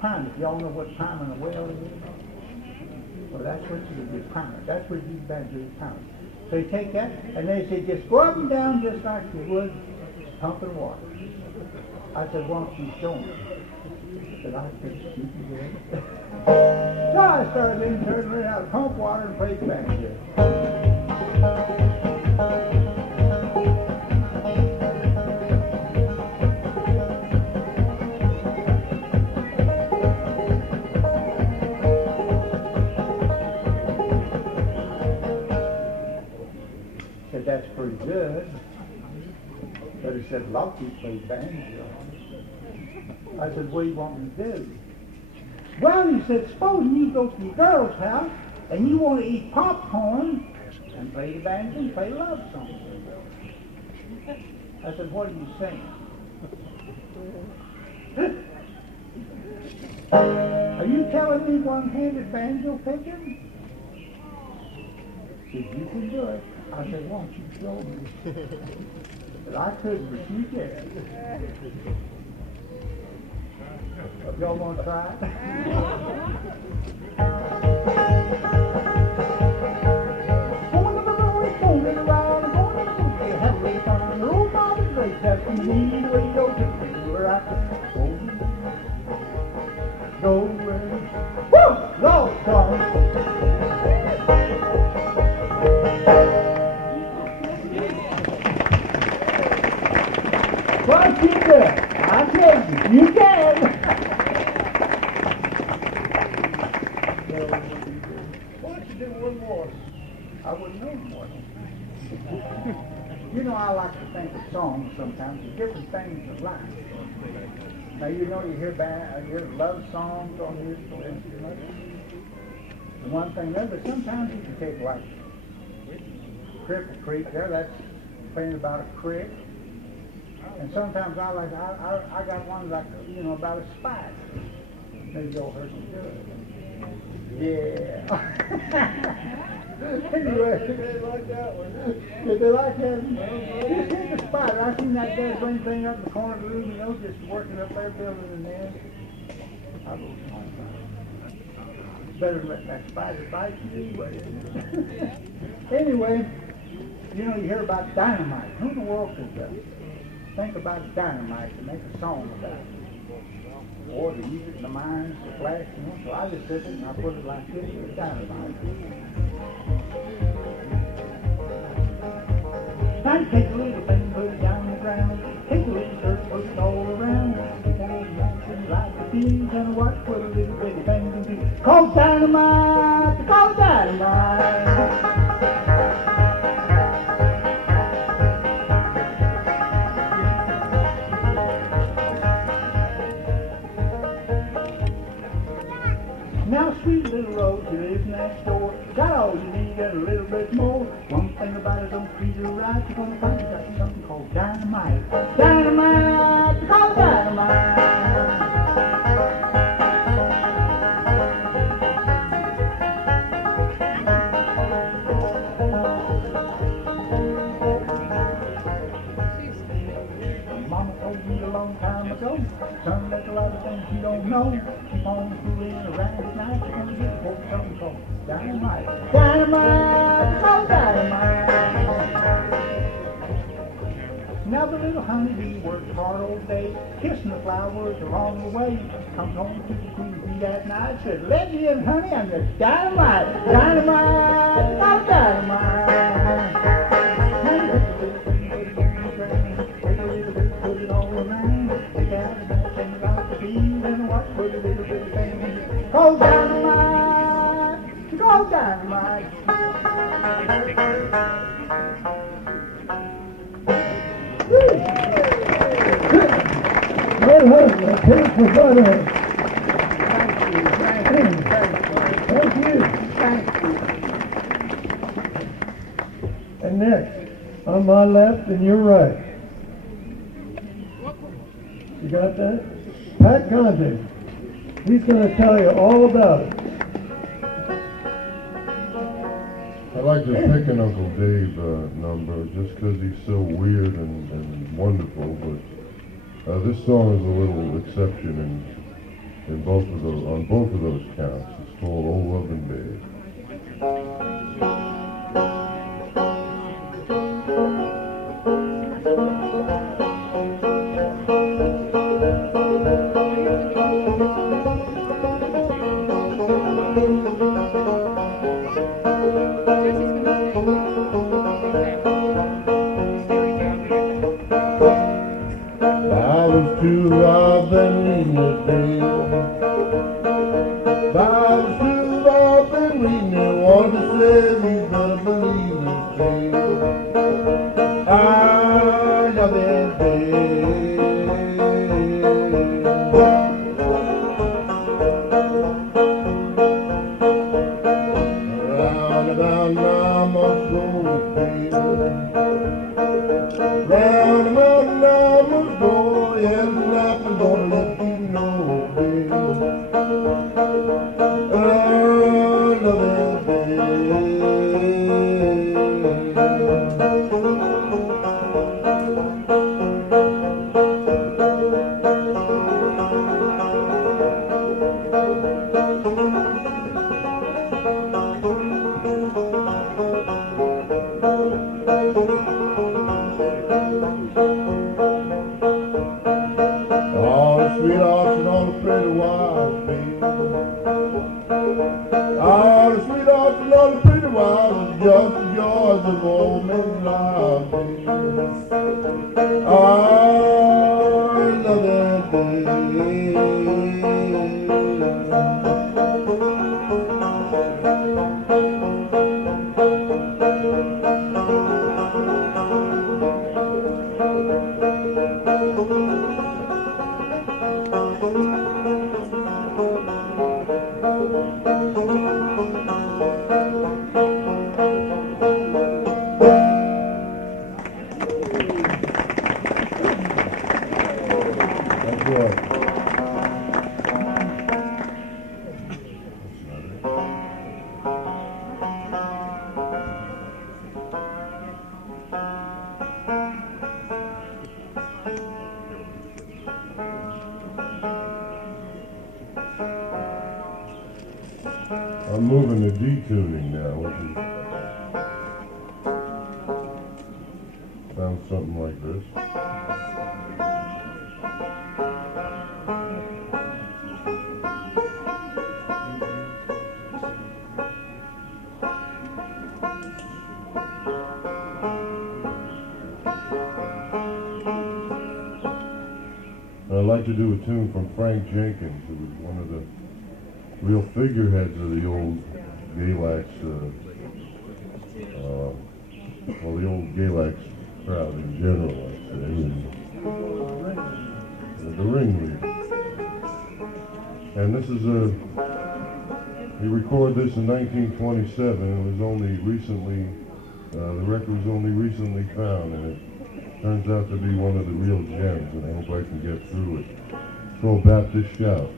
Prime, if y'all know what priming a well is. Well, that's what you do, primer. That's what you banjo is priming. So you take that, and they said, just go up and down just like you would pumping water. I said, why don't you show me? That I could shoot you there. So I started in turning around how to pump water and play the banjo. Said that's pretty good. But he said a lot of people play banjo. I said, what do you want me to do? Well, he said, supposing you go to your girl's house and you want to eat popcorn and play the banjo and play love songs. I said, what are you saying? Are you telling me one-handed banjo picking? He said, you can do it. I said, why don't you show me? But I couldn't, but you did. Y'all want to try it? Well, you do. I tell you, you can. wouldn't know more. You know, I like to think of songs sometimes as different things in life. Now, you know, you hear love songs on musical instruments. The one thing there, but sometimes you can take like Cripple Creek there, that's playing about a creek. And sometimes I got one like, you know, about a spider. Maybe you'll heard me do it. Yeah. Anyway, they like that one. Did they like that? You see the spider. I seen that guy bring thing up in the corner of the room, you know, just working up there, building a nest. I was better than letting that spider bite you anyway. Anyway, you know, you hear about dynamite. Who in the world could think about dynamite to make a song about it? Or to use it in the mines, the flash, you know? So I just took it and I put it like this with dynamite. Now you take a little thing, put it down on the ground. Take a little dirt, put it all around. Take a little mountain, like the bees, and watch what a little bitty thing can do. Call dynamite, call dynamite. Now, sweet little Rose, who lives next door, got all you need, got a little bit more. One thing about it, don't treat her right, you're gonna find you got something called dynamite. Dynamite, called dynamite. Mama told me a long time ago, son, there's a lot of things you don't know. Keep on fooling around at night, you're gonna get something called dynamite. Dynamite, called dynamite. Now the little honeybee works hard all day, kissing the flowers along the way. Comes home to the queen bee that night, says, "Let me in, honey, I'm the dynamite, dynamite, called dynamite." Put it all around, take out the best thing like the bees, and watch for the little bitty thing. Called dynamite, called dynamite. Well, husband, thanks for butter. Thank you. And next, on my left and your right. You got that? Pat Conte. He's going to tell you all about it. I like the Pickin' Uncle Dave number just because he's so weird and wonderful, but this song is a little exception in both of those, on both of those counts. It's called Old Lovin' Babe. I'm moving to detuning now, which is sounds something like this. I'd like to do a tune from Frank Jenkins, who was one of the real figureheads of the old Galax, well, the old Galax crowd in general, I'd say, and the ringleader. And this is he recorded this in 1927, and it was only recently, the record was only recently found, and it turns out to be one of the real gems, and I hope I can get through it. It's called Baptist Shout.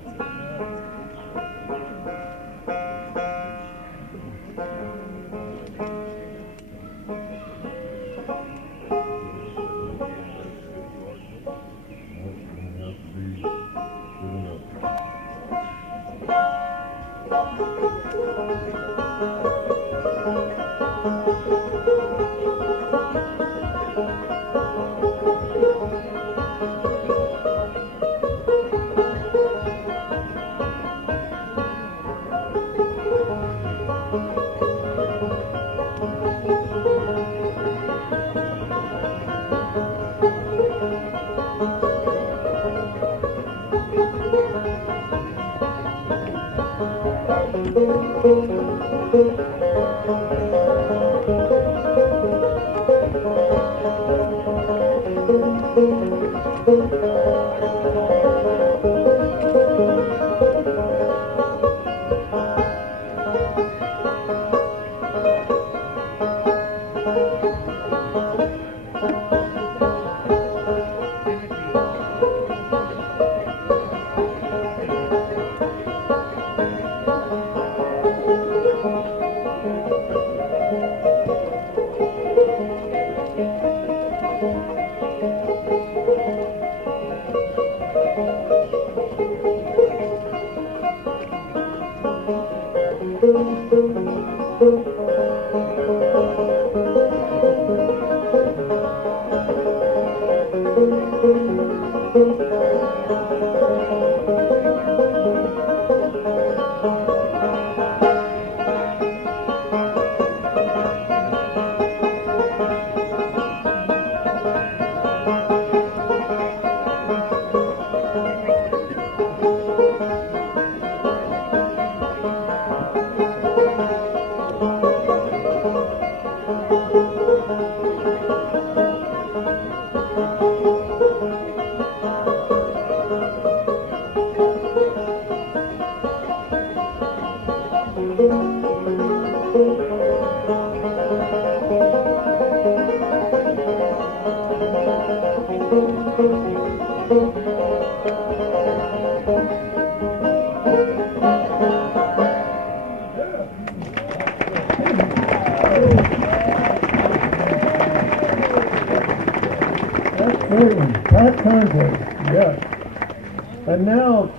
And now,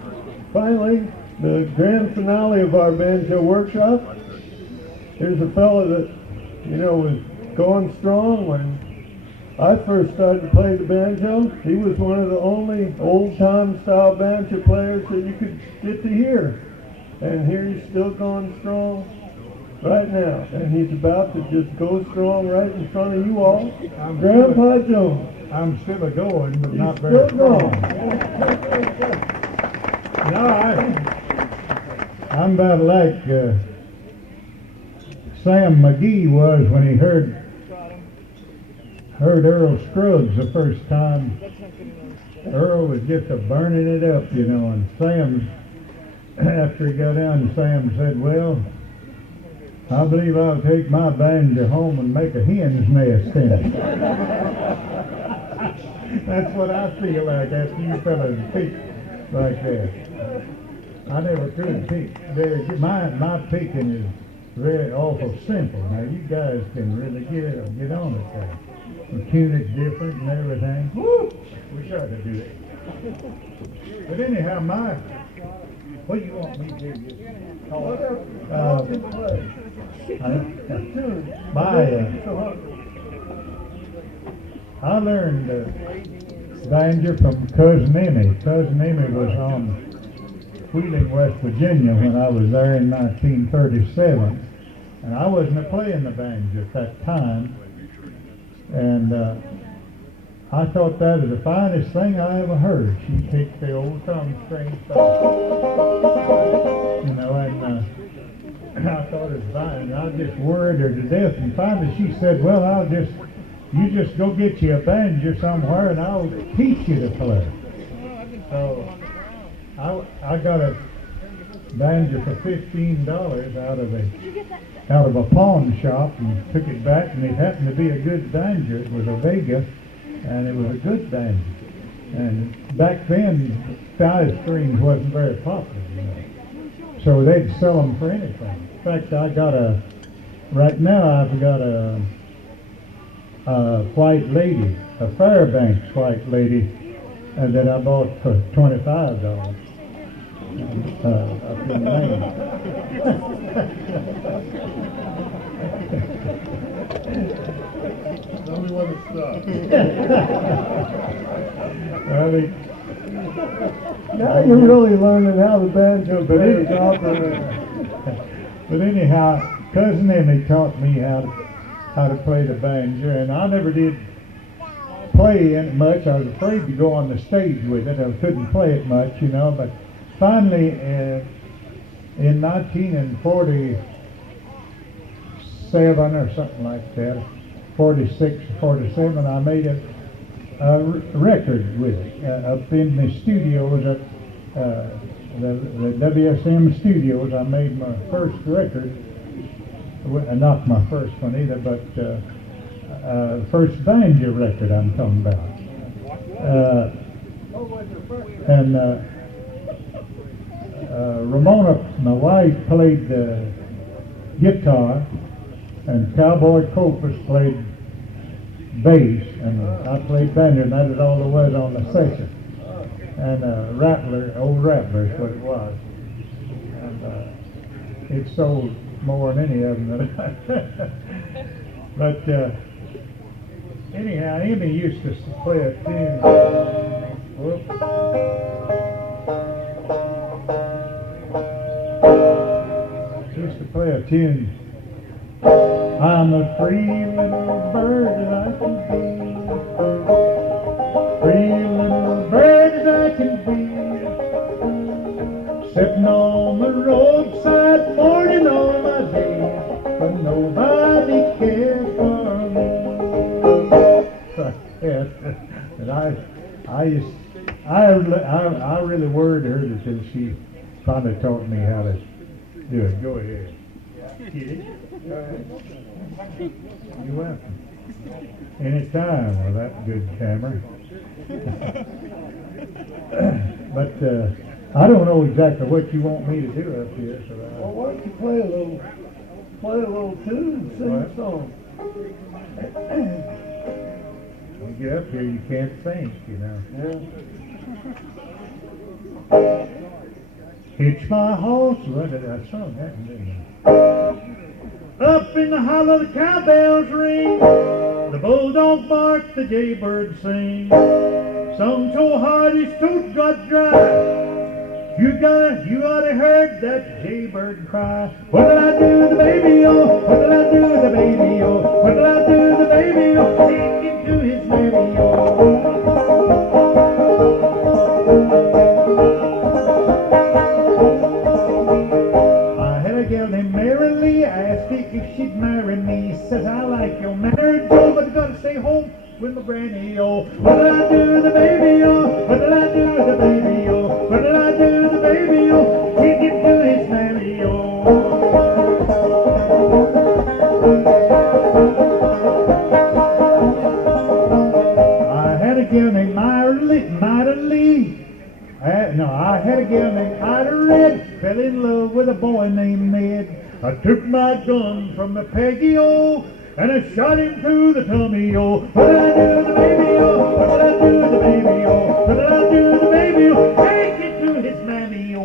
finally, the grand finale of our banjo workshop. Here's a fellow that, was going strong when I first started to play the banjo. He was one of the only old-time style banjo players that you could get to hear. And here he's still going strong right now. And he's about to just go strong right in front of you all. Grandpa Jones. I'm still a-going, but not He's very still going. strong. No, I'm about like Sam McGee was when he heard Earl Scruggs the first time. Earl was just burning it up, and Sam, after he got down, Sam said, well, I believe I'll take my banjo home and make a hen's nest in it. That's what I feel like after you fellas pick like that. I never could pick. My picking is very awful simple. Now you guys can really get on it there. The tune is different and everything. Woo! We try to do it. But anyhow, what do you want me to do? I learned banjo from Cousin Emmy. Cousin Emmy was on Wheeling, West Virginia when I was there in 1937. And I wasn't playing the banjo at that time. And I thought that was the finest thing I ever heard. She picked the old thumb string stuff, you know, and I thought it was fine. And I just worried her to death. And finally she said, well, you just go get you a banjo somewhere and I'll teach you to play. So I got a banjo for $15 out of a pawn shop and took it back, and it happened to be a good banjo. It was a Vega, and it was a good banjo. And back then, 5 strings wasn't very popular, you know. So they'd sell them for anything. In fact, right now I've got a white lady, a Fairbanks white lady, that I bought for $25. Up in Maine. Tell me when to stop. Now you're really learning how the banjo plays operate. But anyhow, Cousin Emmy taught me how to play the banjo, and I never did play it much. I was afraid to go on the stage with it. I couldn't play it much, you know, but finally, in 1947 or something like that, 46 or 47, I made a record with it up in the studios at the WSM studios. I made my first record, not my first one either, but first banjo record I'm talking about. Ramona, my wife, played guitar, and Cowboy Copus played bass, and I played banjo, and that is all there was on the session. And old Rattler is what it was. And it sold more than any of them. But anyhow, Emmy used to play a tune. Whoops. Used to play a tune. I'm a free little bird as I can be. Free little bird as I can be. Sitting on the roadside, mourning all my days, but nobody cares for me. And I really worried her until she finally taught me how to do it. Go ahead. Kitty. You're welcome. Anytime with that good camera. But I don't know exactly what you want me to do up here. So Well, why don't you play a little tune and sing a song? When you get up here, you can't think, you know. Yeah. Hitch my horse. What did I sung that? Didn't I? Up in the hollow, the cowbells ring, the bulldog bark, the jaybird sing. Sung so hard his throat got dry. You ought to heard that jaybird cry. What did I do to the baby, oh? What did I do to the baby, oh? What did I do to the baby, oh? Take him to his mammy, oh. I had a gal named Mary Lee. I asked her if she'd marry me. Says, I like your marriage, Joe, but I gotta stay home with my granny, oh. What did I do to the baby, oh? What did I do to the baby, oh? What did I do to the baby, oh? Take him to his mammy, oh. I had a gal named Mida Lee. I had a gal named Ida Red. Fell in love with a boy named Ned. I took my gun from the Peggy, oh. and it shot him through the tummy, oh. What did I do to the baby, oh? What did I do to the baby, oh? What did I do to the baby, oh? Take it to his mammy, oh.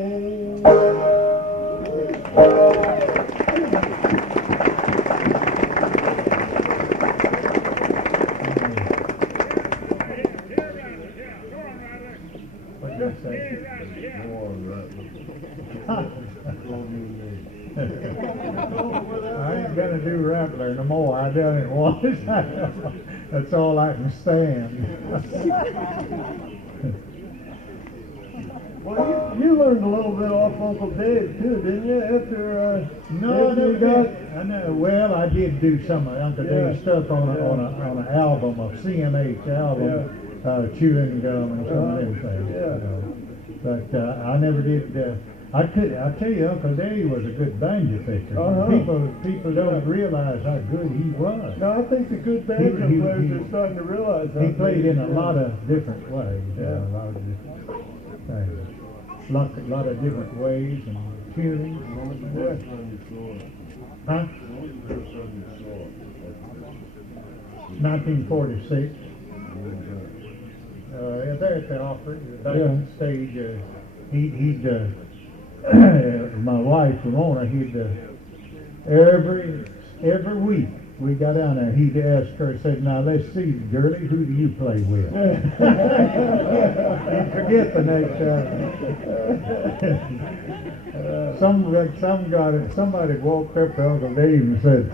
What did I say? I ain't gonna do Rattler no more. I done it once. That's all I can stand. Well, you learned a little bit off Uncle Dave too, didn't you? After No, after no, you got. I know. Well, I did do some of Uncle Dave's stuff on an album, a CMH album, chewing gum and some of them things. Yeah. But I never did. I tell you, Uncle Dave was a good banjo picker. People don't realize how good he was. No, I think the good banjo players are starting to realize that. He played in a lot of different ways. Yeah. A lot of different things. A lot of different ways and tuning. Yeah. Huh? 1946. Yeah, there at the opera, back on the stage. He'd my wife Ramona, every week we got down there, he'd ask her, said, "Now let's see, girlie, who do you play with?" He'd forget the next time. Somebody walked up to Uncle Dave and said,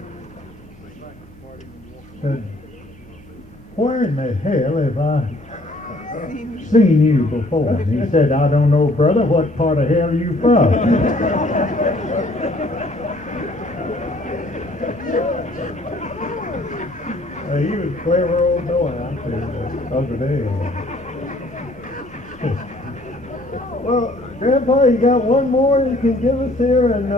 "Where in the hell have I seen you before?" And he said, "I don't know, brother. What part of hell are you from?" He was a clever old boy, I'm sure, Uncle Dave. Well, Grandpa, you got one more you can give us here, and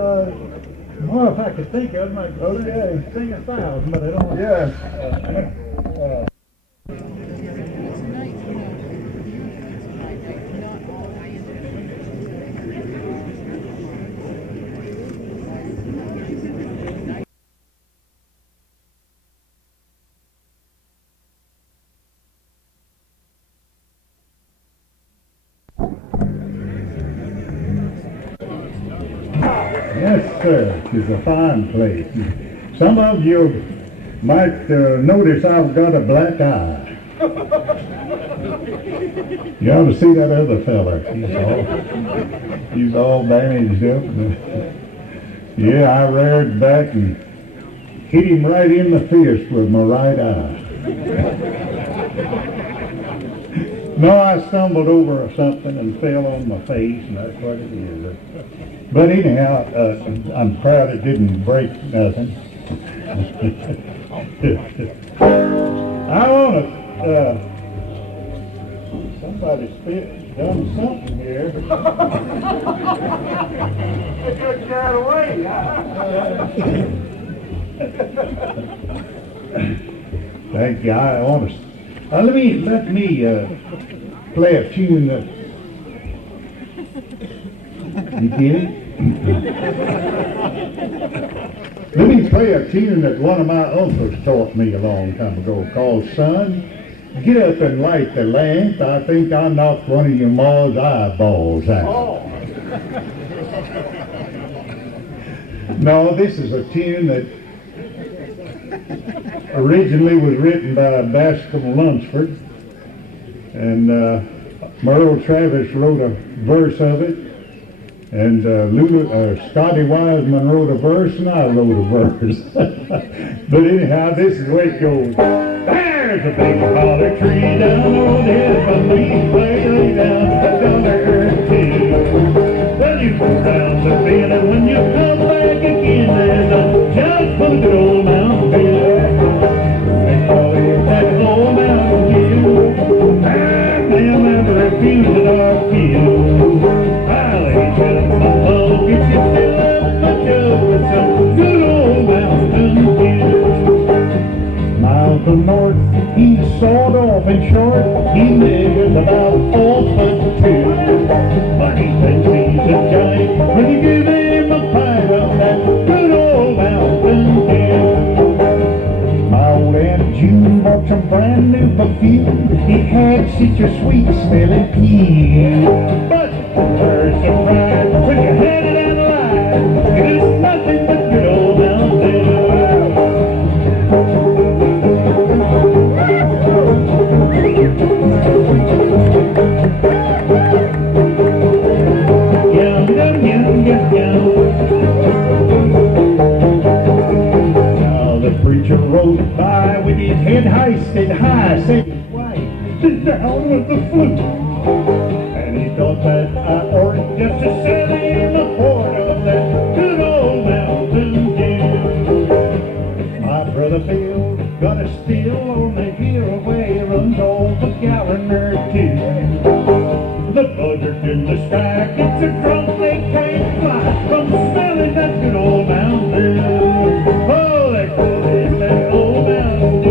Well, if I could think of them, I could sing 1,000, but I don't. yes. Yes, sir. It's a fine place. Some of you might notice I've got a black eye. You ought to see that other fella. He's all bandaged up. Yeah, I reared back and hit him right in the fist with my right eye. No, I stumbled over something and fell on my face, and that's what it is. But anyhow, I'm proud it didn't break nothing. I want to, somebody done something here. Get that away. Thank you. I want to, let me play a tune that, you get it? Let me play a tune that one of my uncles taught me a long time ago called "Son, Get Up and Light the Lamp. I think I knocked one of your ma's eyeballs out." Oh. No, this is a tune that originally was written by Bascom Lunsford, and Merle Travis wrote a verse of it. And Scotty Wiseman wrote a verse, and I wrote a verse. But anyhow, this is the way it goes. There's a big holler tree down on the hill, but leaves way down, that's on the earth too. Well, you go down the field, and when you come back again, there's a just for the good old mountain view. They call it that old mountain view, and they'll never refuse it or kill. The north, he's sawed off and short, he measures about 4'2". But he thinks he's a giant when you give him a pint of that good old mountain dew. she's your sweet smelling pea. But her surprise, when you had it out of line, it is nothing but good old Mountain Dew. Yum, yum, yum, yum, yum. Now the preacher rode by with his head hoisted high, said his wife is down with the flu. And he thought that I ought just to sell him a quart of that good old Mountain Dew. My brother Bill got a steal on the hill where he runs off a gallon or two. The buzzards in the sky gets a drunk they can't fly from smelling that good old Mountain Dew. Oh, they call it that old Mountain Dew.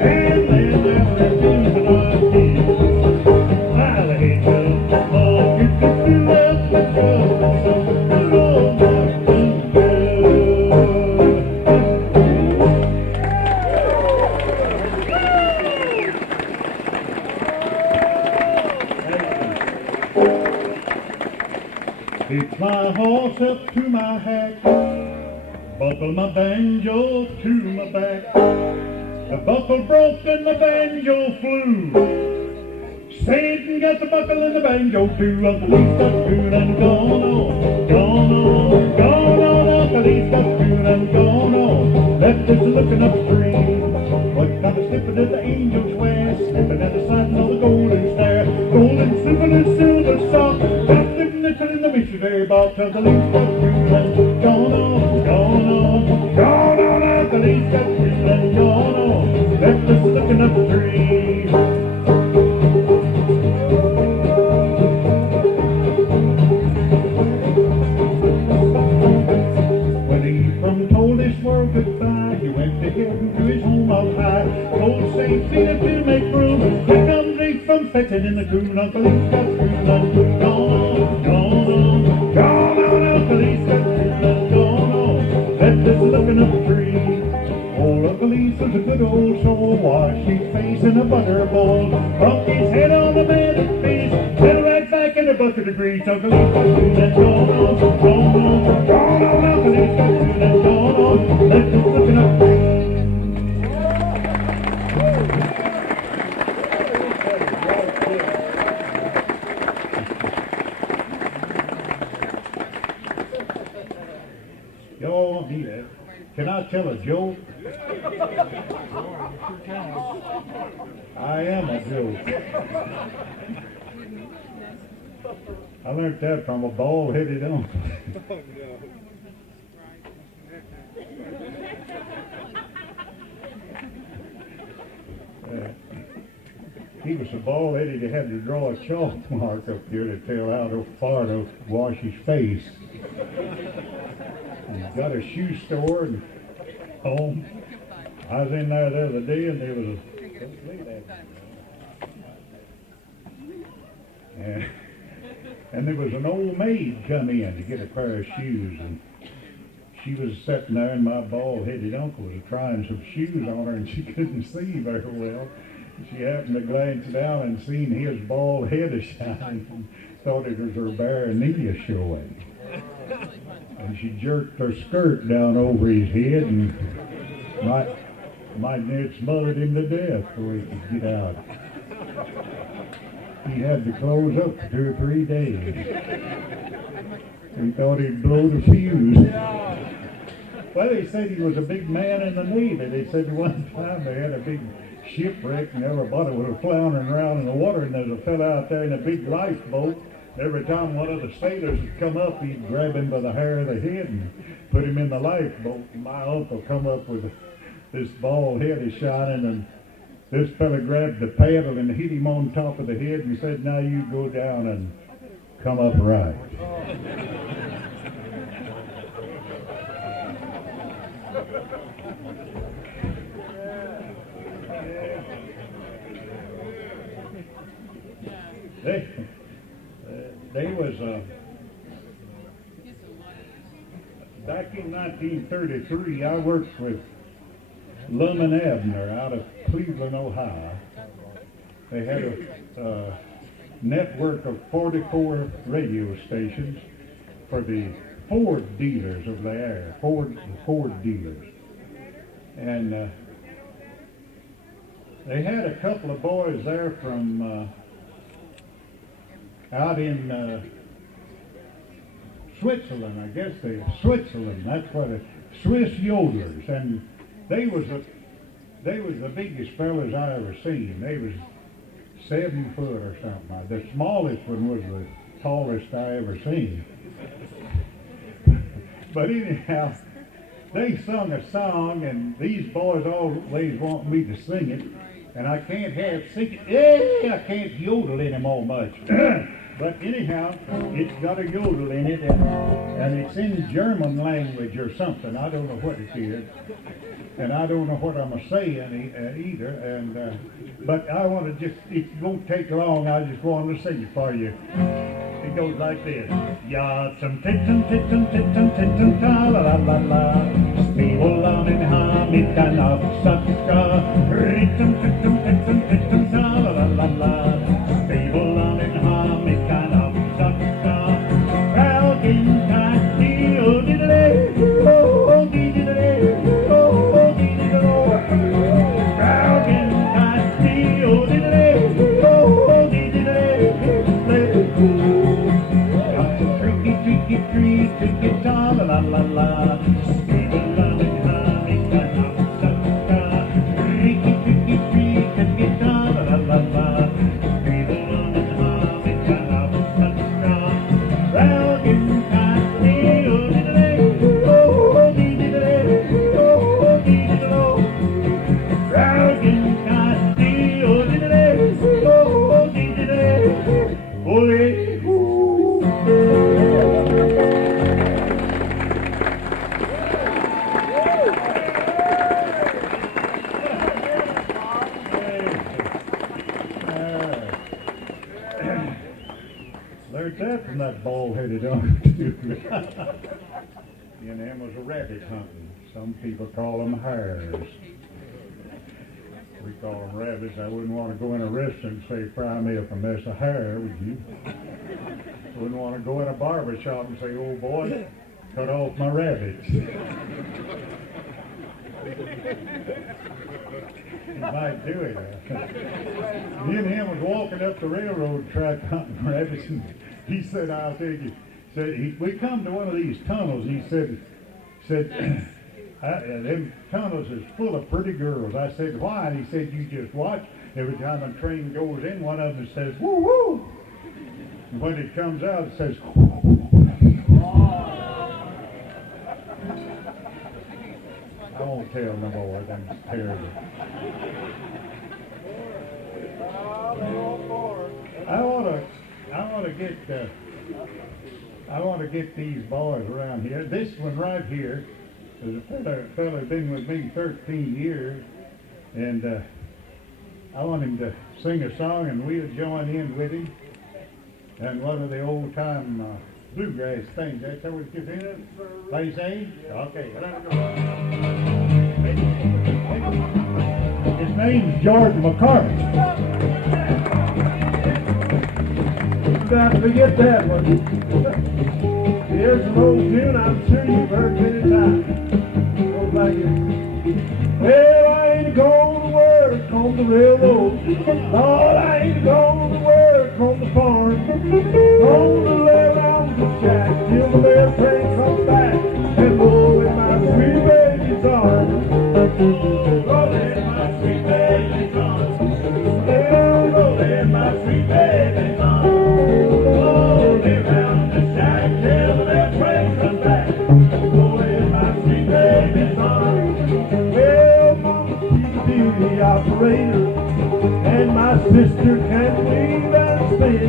And then they're refusing our tea. I hate to all get to fill up the cup with some good old Mountain Dew. Hitch my horse up to my hack, buckle my banjo to my back. The buckle broke and the banjo flew. Satan got the buckle and the banjo too. Uncle He's got tune and gone on, gone on, gone on. Uncle He's got tune and gone on. Left us looking upstream. What kind of slipping did the angels wear? Slipping at the side of the golden stair. Golden slipping and silver sock. In the missionary box, Uncle He's got tune and gone on, gone on, gone on. Uncle He's got tune and gone on. Left us looking up the tree. When Ephraim told this world goodbye, he went to heaven to his home up high. Told St. Peter to make room. Here comes Ephraim fetching in the coon. Uncle He's got tune and gone on, gone on, gone on. Uncle He's got tune and gone on. Left us looking up the tree. Old Uncle He's was a good old soul. Washed his face in a butter bowl. Bumped his head on the mantelpiece. Fell right back in a bucket of grease. Uncle He's got tune and gone on, gone on, gone on. Uncle He's got tune and gone on. Left us looking up the tree. Y'all won't need it. Can I tell a joke? I am a joke. I learned that from a bald-headed uncle. He was so bald-headed he had to draw a chalk mark up there to tell how far to wash his face. He got a shoe store and home. I was in there the other day and there was and there was an old maid come in to get a pair of shoes, and she was sitting there and my bald-headed uncle was trying some shoes on her and she couldn't see very well. She happened to glance down and seen his bald head a shining and thought it was her bare knee a showing. And she jerked her skirt down over his head and might near smothered him to death before he could get out. He had to close up for 2 or 3 days. He thought he'd blow the fuse. Well, they said he was a big man in the Navy. They said one time they had a big shipwreck and everybody was floundering around in the water, and there's a fella out there in a big lifeboat. Every time one of the sailors would come up, he'd grab him by the hair of the head and put him in the lifeboat. And my uncle come up with this bald head is shining, and this fella grabbed the paddle and hit him on top of the head and said, "Now you go down and come up right." They was back in 1933. I worked with Lum and Abner out of Cleveland, Ohio, they had a network of 44 radio stations for the Ford dealers of the area, Ford dealers. And they had a couple of boys there from out in Switzerland, I guess Switzerland, that's what the Swiss yodelers, and they was the biggest fellas I ever seen. They was 7 foot or something. The smallest one was the tallest I ever seen. But anyhow, they sung a song, and these boys always want me to sing it, and I can't sing it. I can't yodel anymore much. But anyhow, it's got a yodel in it, and it's in German language or something. I don't know what it is, and I don't know what I'm saying either. And but I want to it won't take long. I just want to sing it for you. It goes like this. Ja, zum Titten, Titten, Titten, Titten, ta la la la la. Spivolan ha mit ein Aufsatzka. Ritten, Titten, Titten, Titten, ta la la la la. Spivolan ha mit ein Aufsatzka. Fraugen, die diddle, oh, diddle, oh, diddle. Fraugen, die diddle, oh, diddle. Tricky, tricky, ta la la la la. Spivolan ha mit ein Aufsatzka. Tricky, tricky, tricky, ta la la la la. Spivolan ha mit ein Aufsatzka. Fraugen, oh, diddle, oh, diddle. Fraugen, oh, diddle. Ole. That from that bald-headed uncle. And them was a rabbit hunting. Some people call them hares. We call them rabbits. I wouldn't want to go in a restaurant and say, fry me up a mess of hair, would you? Wouldn't want to go in a barber shop and say, oh boy, cut off my rabbits. You might do it. Me and him was walking up the railroad track hunting rabbits, and he said, I'll tell you, we come to one of these tunnels, and he said, them tunnels is full of pretty girls. I said, why? And he said, you just watch. Every time a train goes in, one of them says, woo, woo. And when it comes out, it says, I won't tell no more, that's terrible. I want to get these boys around here. This one right here is a fellow been with me 13 years, and I want him to sing a song, and we'll join in with him. And one of the old time bluegrass things. That's how we get in it. Play sing? Okay. His name's George McCarthy. Got to forget that one. Here's an old tune I'm sure you've heard many times. Goes like this. Well, I ain't going to work on the railroad. Lord, I ain't going to work on the farm. Going to lay around the shack till the mail train comes back and roll in my sweet baby's arms. Roll in my sweet baby's arms. Roll in my sweet baby's arms. Operator, and my sister can weave and spin.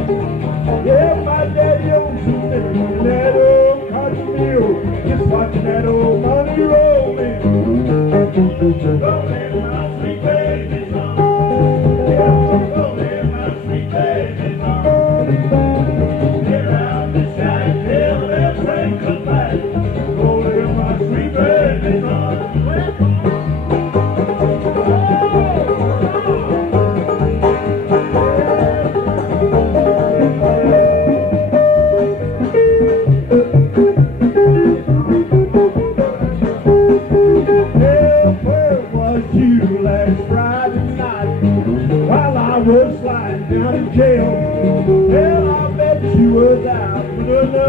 Yeah, my daddy owns some living in that old cotton mill, just watching that old money roll in. Roll in my sweet baby's arms. Yeah, roll in my sweet baby's arms. Get around the shack till that train comes back. Roll in my sweet baby's arms.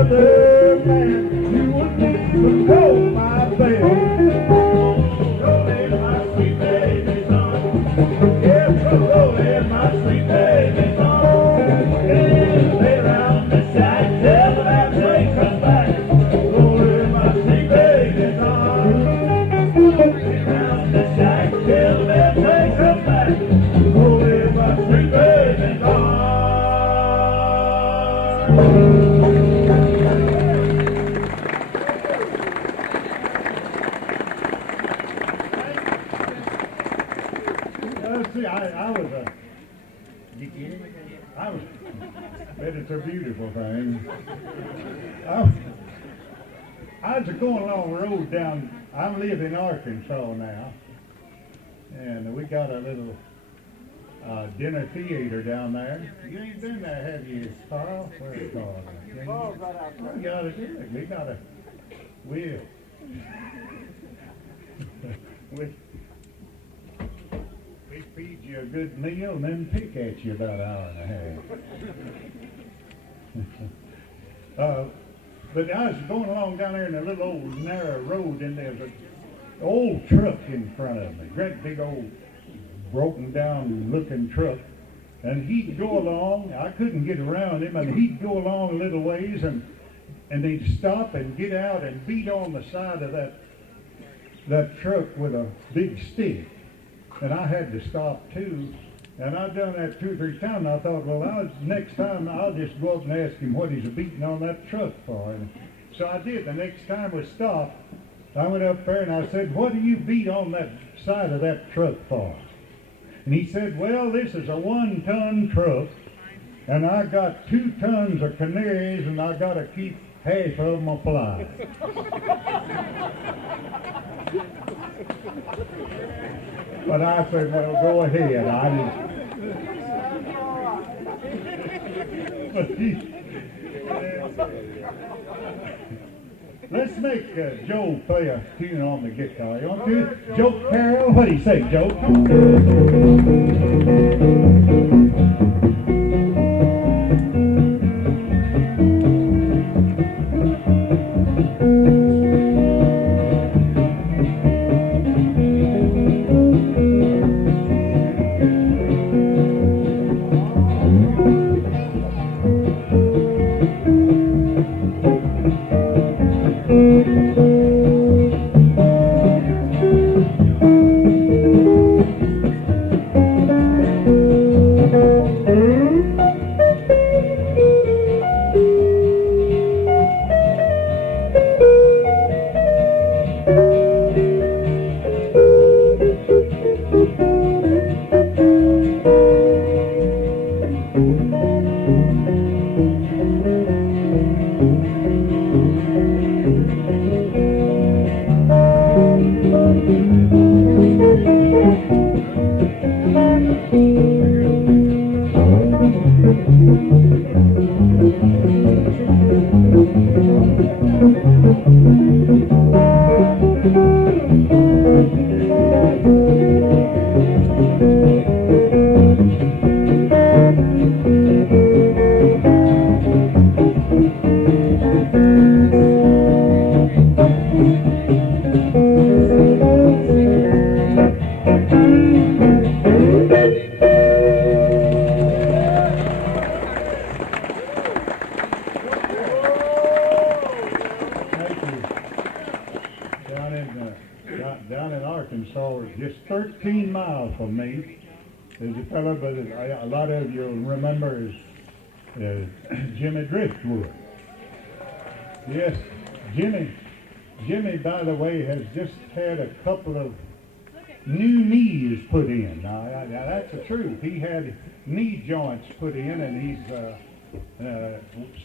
other man, you would need to call my bell. Rolling my sweet baby's on. Yeah, rolling my sweet baby's on. Yeah, lay around the shack till that train comes back. Rolling my sweet baby's on. Lay around the shack till that train comes back. Rolling my sweet baby's on. See, but it's a beautiful thing. I was going along the road down, I live in Arkansas now, and we got a little dinner theater down there. You ain't been there, have you, Carl? Where's Carl? Carl's right out there. We gotta do it. We feed you a good meal and then pick at you about an hour and a half. But I was going along down there in a little old narrow road, and there was an old truck in front of me, great big old broken down looking truck. And he'd go along, I couldn't get around him, and he'd go along a little ways, and they'd stop and get out and beat on the side of that truck with a big stick. And I had to stop too. And I'd done that 2 or 3 times, and I thought, well, next time I'll just go up and ask him what he's beating on that truck for. And so I did. The next time we stopped, I went up there and I said, what do you beat on that side of that truck for? And he said, well, this is a 1-ton truck, and I got 2 tons of canaries, and I got to keep half of them alive. But I said, well, go ahead. Let's make Joe play a tune on the guitar. You want to? Joe Carroll? What do you say, Joe? Down in Arkansas, just 13 miles from me, there's a fellow, but a lot of you remember is Jimmy Driftwood. Yes, Jimmy, by the way, has just had a couple of new knees put in. Now that's the truth. He had knee joints put in, and he's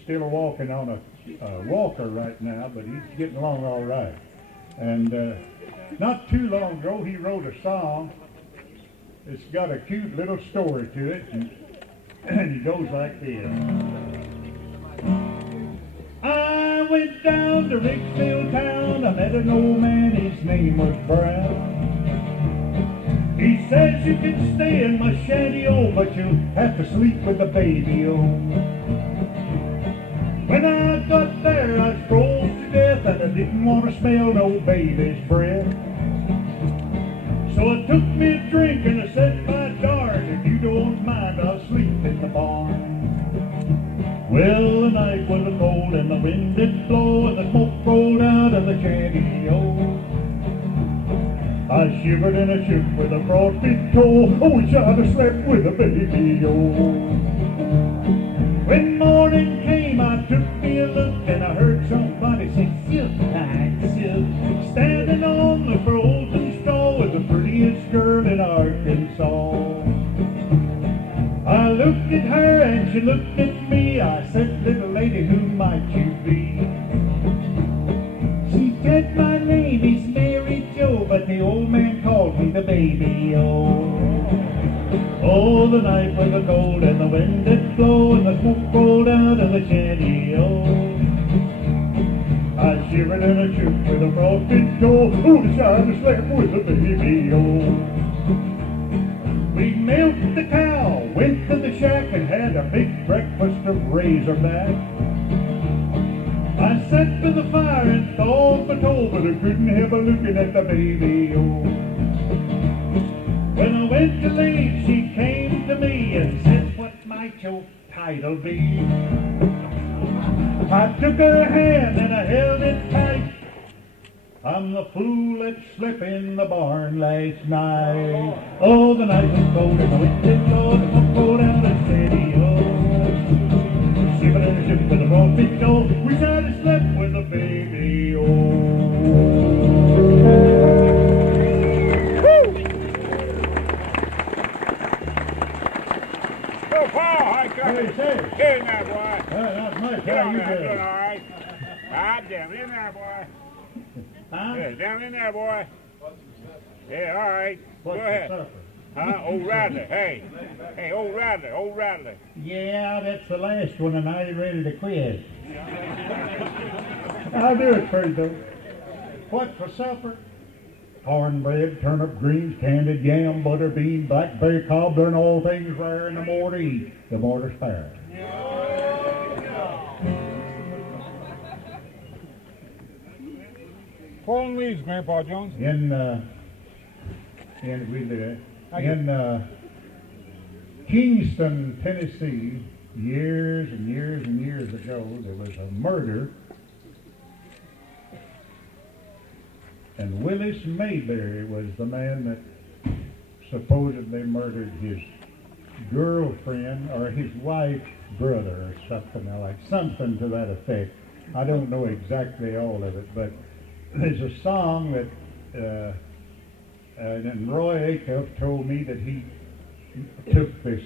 still walking on a walker right now, but he's getting along all right. And not too long ago, he wrote a song. It's got a cute little story to it, and it goes like this. I went down to Ricksville town. I met an old man, his name was Brown. He says you can stay in my shanty, oh, but you'll have to sleep with the baby, oh. When I got there, I was froze to death, and I didn't want to smell no baby's breath. So I took me a drink and I said, my darn, if you don't mind, I'll sleep in the barn. Well, the night was cold and the wind did blow and the smoke rolled out of the shanty-o. I shivered and I shook with a frosted toe. I wish I'd have slept with a baby-o. When morning came, I took me a look and I heard somebody say, silk night, silk. Standing on the frozen straw was the prettiest girl in Arkansas. I looked at her and she looked at me. I said, little lady, who might you be? She said, my name is Mary Jo, but the old man called me the baby-o. Oh, the night was cold and the wind did blow and the smoke rolled out of the shanty-o. I shivered and I shook with a frosted toe. Oh, the shine slept with the baby-o. We milked the cow, went to the shack, and had a big breakfast of razorback. I sat by the fire and thawed my toe, but I couldn't help looking at the baby-o. When I went to leave, she came to me and said, what might your title be? I took her hand and I held it tight. I'm the fool that slept in the barn last night. Oh, the night was cold and the wind did blow, the smoke rolled out and steady-o. Shivered and a ship with a broad big toe. Wish I'd have slept with a baby-o. Oh, Paul, hi, Hey, say. Hey, now, boy. Not much. Get How on you there, doing doing? all right? Ah, damn, in there, boy. Huh? Yeah, down in there, boy. Yeah, all right. What's Go the ahead. supper? Huh? Old Rattler, hey. Hey, old Rattler. Yeah, that's the last one, and I ain't ready to quit. I'll do it for you, though. What for supper? Cornbread, turnip greens, candied yam, butter bean, blackberry cobbler, and all things rare in the more to eat, the more to spare. Fallen leaves, Grandpa Jones. In Kingston, Tennessee, years and years and years ago, there was a murder, and Willis Mayberry was the man that supposedly murdered his girlfriend or his wife's brother or something to that effect. I don't know exactly all of it, but there's a song that and Roy Acuff told me that he took the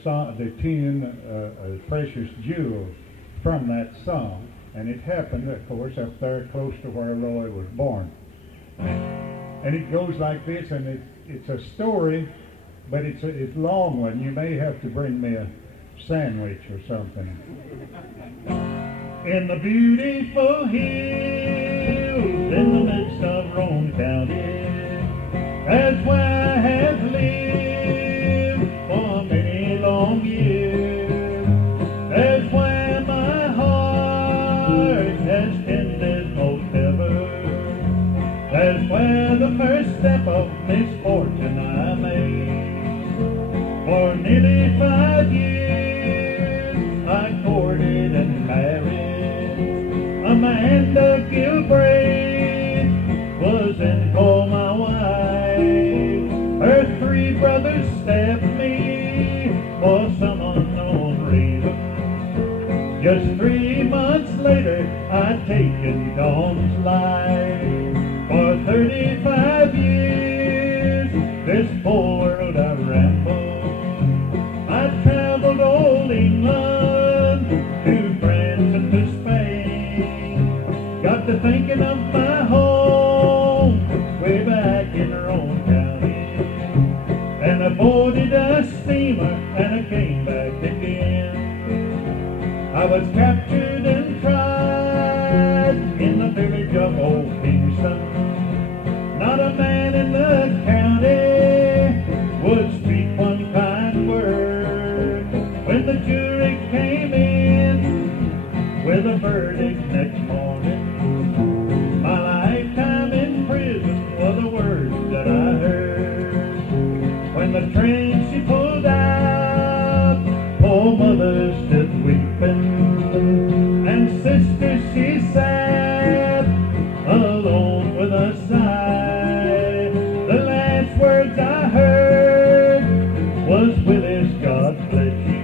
tune Precious Jewels from that song, and it happened, of course, up there close to where Roy was born. And it goes like this, and it's a story, but it's a long one. You may have to bring me a sandwich or something. In the beautiful hills in the midst of Roane County, that's where I have lived for many long years. That's where my heart has tended most ever. That's where the first step of misfortune I made. For nearly 5 years I courted and married Amanda Galbraith, was then called my wife. Her 3 brothers stabbed me for some unknown reason. Just 3 months later I'd taken Tom's life. For 35 years this full world I rambled. I traveled old England, to France and to Spain. Got to thinking of my home way back in Roane County, and I boarded a steamer and I came back again. I was captured and tried in the village of Old Kingston. Not train she pulled out, poor mother stood weeping, and sister she sat alone with a sigh. The last words I heard was, Willis, God bless you.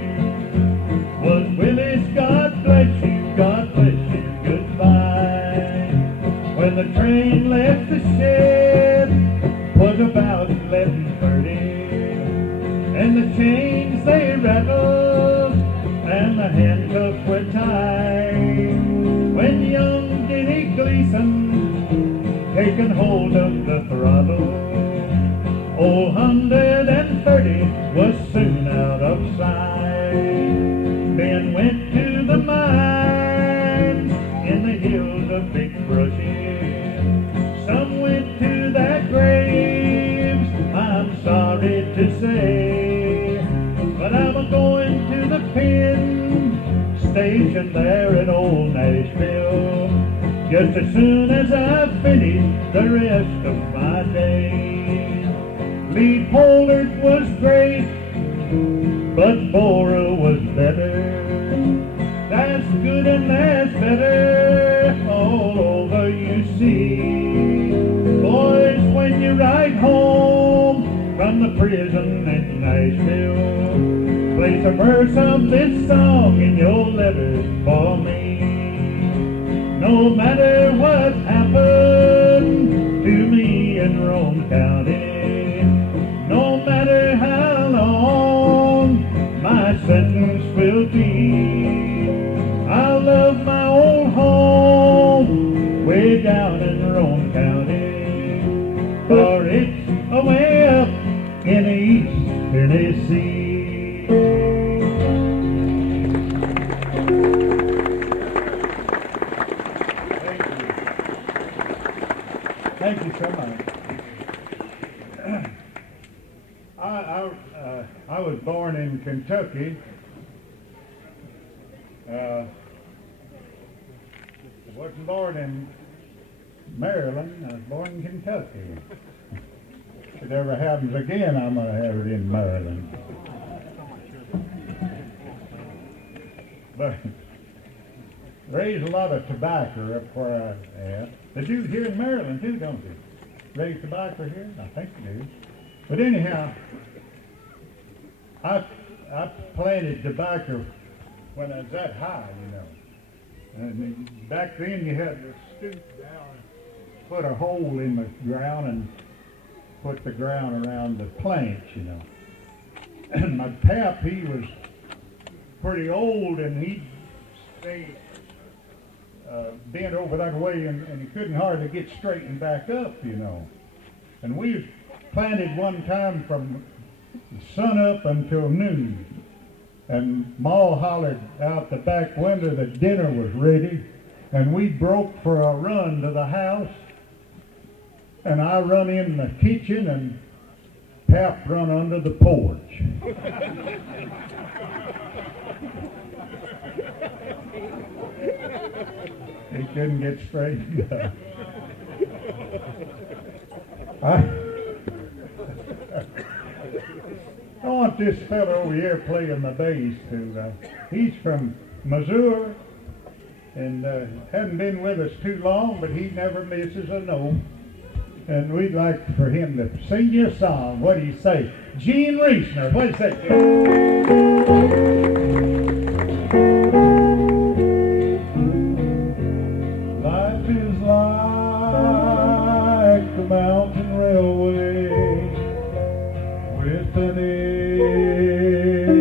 Was Willis, God bless you, God bless you, goodbye. When the train left the shed, was about 11:30, and the chains they rattled, and the handcuffs were tied. When young Denny Gleason taken hold of the throttle, old 130 was soon out of sight. Ben went to the mines in the hills of Big Brushes. Some went to their graves, I'm sorry to say, but I'm a-going to the pen station there at old Nashville, just as soon as I finish the rest of my day. Lee Pollard was great, but Bora was better. That's good and that's better all over, you see. Boys, when you ride home from the prison in Nashville, play some verse of this song in your letters for me. No matter what happened to me in Roane County, no matter how long my sentence will be, I love my old home way down in Roane County, for it's away up in East Tennessee. Thank you so much. I was born in Kentucky. I wasn't born in Maryland. I was born in Kentucky. If it ever happens again, I'm going to have it in Maryland. But raise a lot of tobacco up where I am. They do here in Maryland too, don't they? Raise tobacco here? I think they do. But anyhow, I planted tobacco when I was that high, you know. And back then you had to stoop down and put a hole in the ground and put the ground around the plants, you know. And my pap, he was pretty old, and he'd stay bent over that way, and he couldn't hardly get straightened back up, you know. And we planted one time from sun up until noon, and Ma hollered out the back window that dinner was ready, and we broke for a run to the house, and I run in the kitchen, and Pap run under the porch. He couldn't get straightened up. I want this fellow over here playing the bass to, he's from Missouri, and hadn't been with us too long, but he never misses a note. And we'd like for him to sing you a song. What do you say? Gene Reisner, what do you say? Life is like the mountain railway with an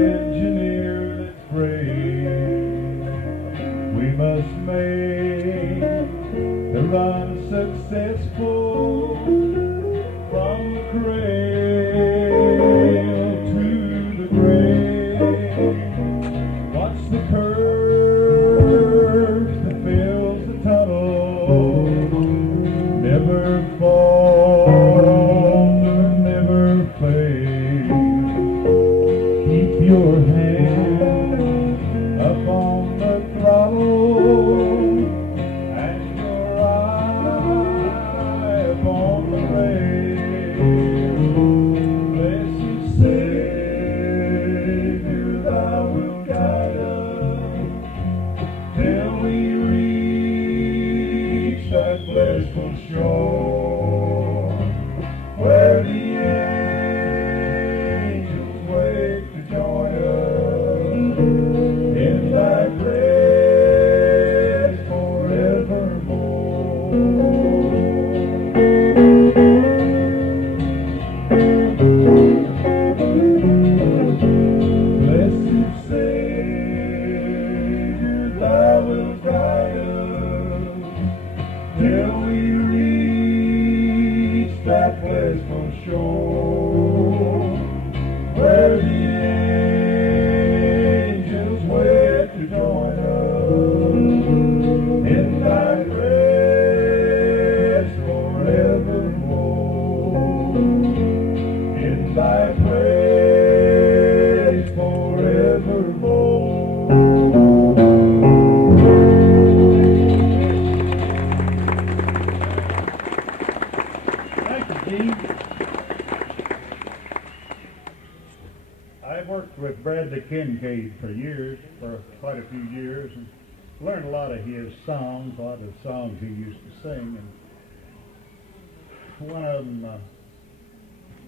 engineer that's brave. We must make the run successful from the cradle to the grave. Watch the curve that fills the tunnel. Never falter, never fade. pleasant shore, where the angels wait to join us in thy praise forevermore, in thy praise forevermore. I've worked with Bradley Kincaid for years, for quite a few years, and learned a lot of his songs, a lot of songs he used to sing. And one of them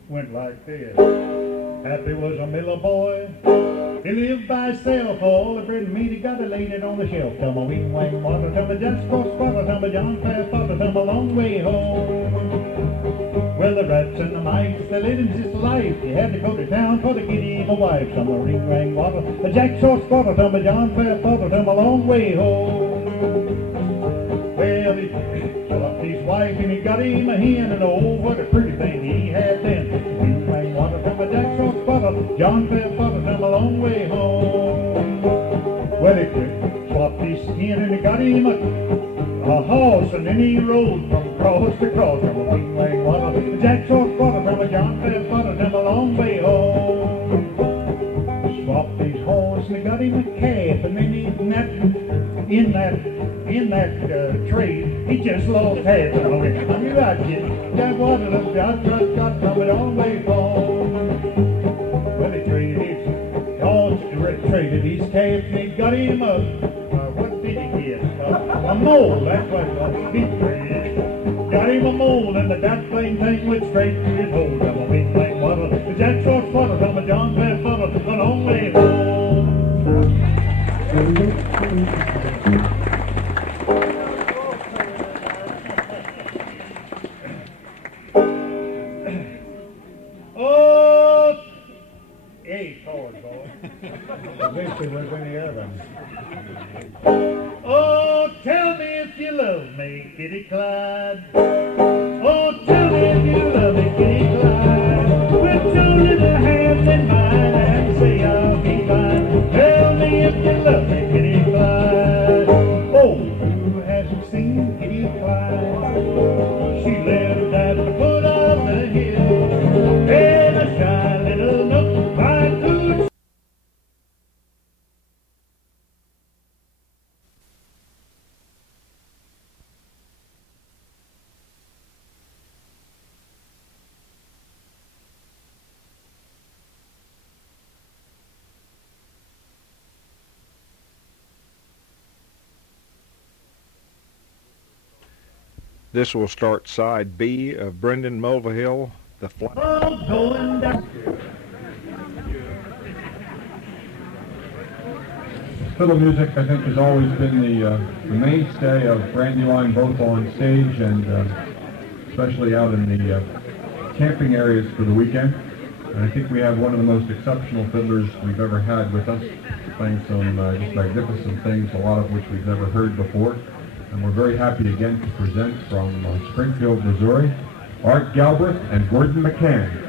went like this. Happy was a miller boy, he lived by himself, all the bread and meat he got, he laid it on the shelf. Tumble wing wang water, tumble just cross water, tumble John fast water, tumble long way home. Well, the rats and the mice, they led him his life. He had to go to town for to get him a wife. Some a ring rang water, a jack short spotter, tumble John fast water, tumble long way home. Well, he swapped his wife and he got him a hen, and oh, what a pretty thing he had then. Ring rang water, tumble jack short spotter, John fast water, tumble long way home. Well, he swapped his hen and he got him a horse, and then he rode from cross to cross, from a wing wang water, a jack short water, from a John fast water, down a long way home. Swapped his horse and he got him a calf, and then he in that trade he just lost half of it. I knew I'd get that water, got from a long way home. Well, he traded his horse, traded his calf, and he got him a what did he get? A mole, that's what it was. He got him a mole, and the that plain thing went straight to his hole. Come a wing wang water, the jack short water, come a John fast water, a long way home. Oh, 8 chords, boy. Eventually we're going to the other. Oh, tell me if you love me, Kitty Clyde. Oh, tell me if you love me, Kitty Clyde. With 2 little hands in mine and say I'll be fine. Tell me if you love me, Kitty Clyde. Oh, who hasn't seen Kitty Clyde? She lived at the foot of the hill in a shy little nook by Cooch. This will start side B of Brendan Mulvihill, the fly. Oh, going down. Fiddle music, I think, has always been the mainstay of Brandywine, both on stage and especially out in the camping areas for the weekend. And I think we have one of the most exceptional fiddlers we've ever had with us, playing some just magnificent things, a lot of which we've never heard before. And we're very happy again to present from Springfield, Missouri, Art Galbraith and Gordon McCann.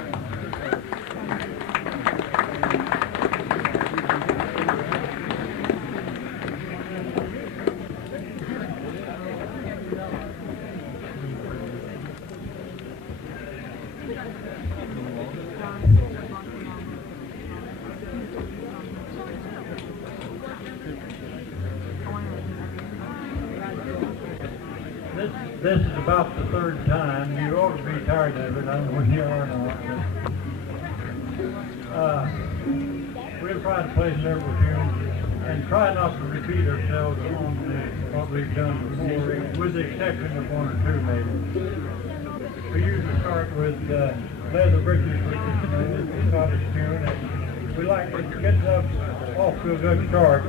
This is about the 3rd time. You ought to be tired of it. I don't know when you are or not. We'll try to play several tunes and try not to repeat ourselves on what we've done before, with the exception of 1 or 2 maybe. We usually start with Leather Britches, which is a Scottish tune, and we like it gets us off to a good start.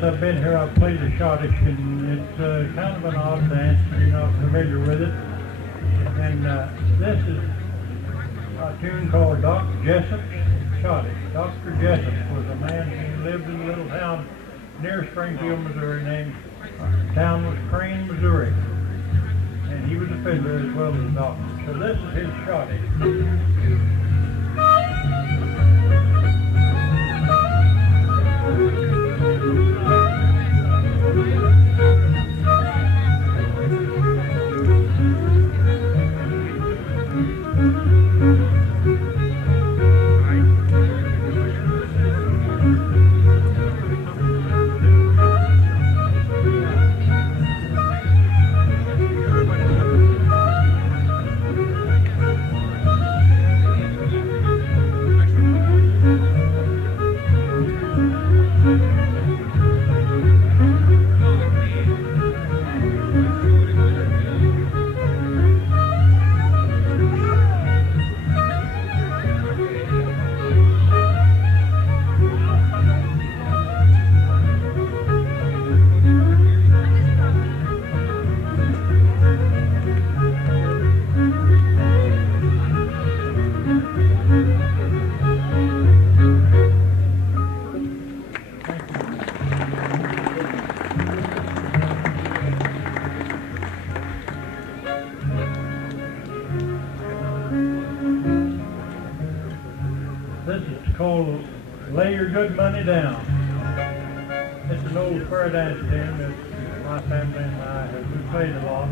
since I've been here, I've played the Schottische, and it's kind of an odd dance if you're not familiar with it. And this is a tune called Dr. Jessup's Schottische. Dr. Jessup was a man who lived in a little town near Springfield, Missouri, named town was Crane, Missouri. And he was a fiddler as well as a doctor. So this is his Schottische. This is called Lay Your Good Money Down. It's an old square dance tune that my family and I have played a lot.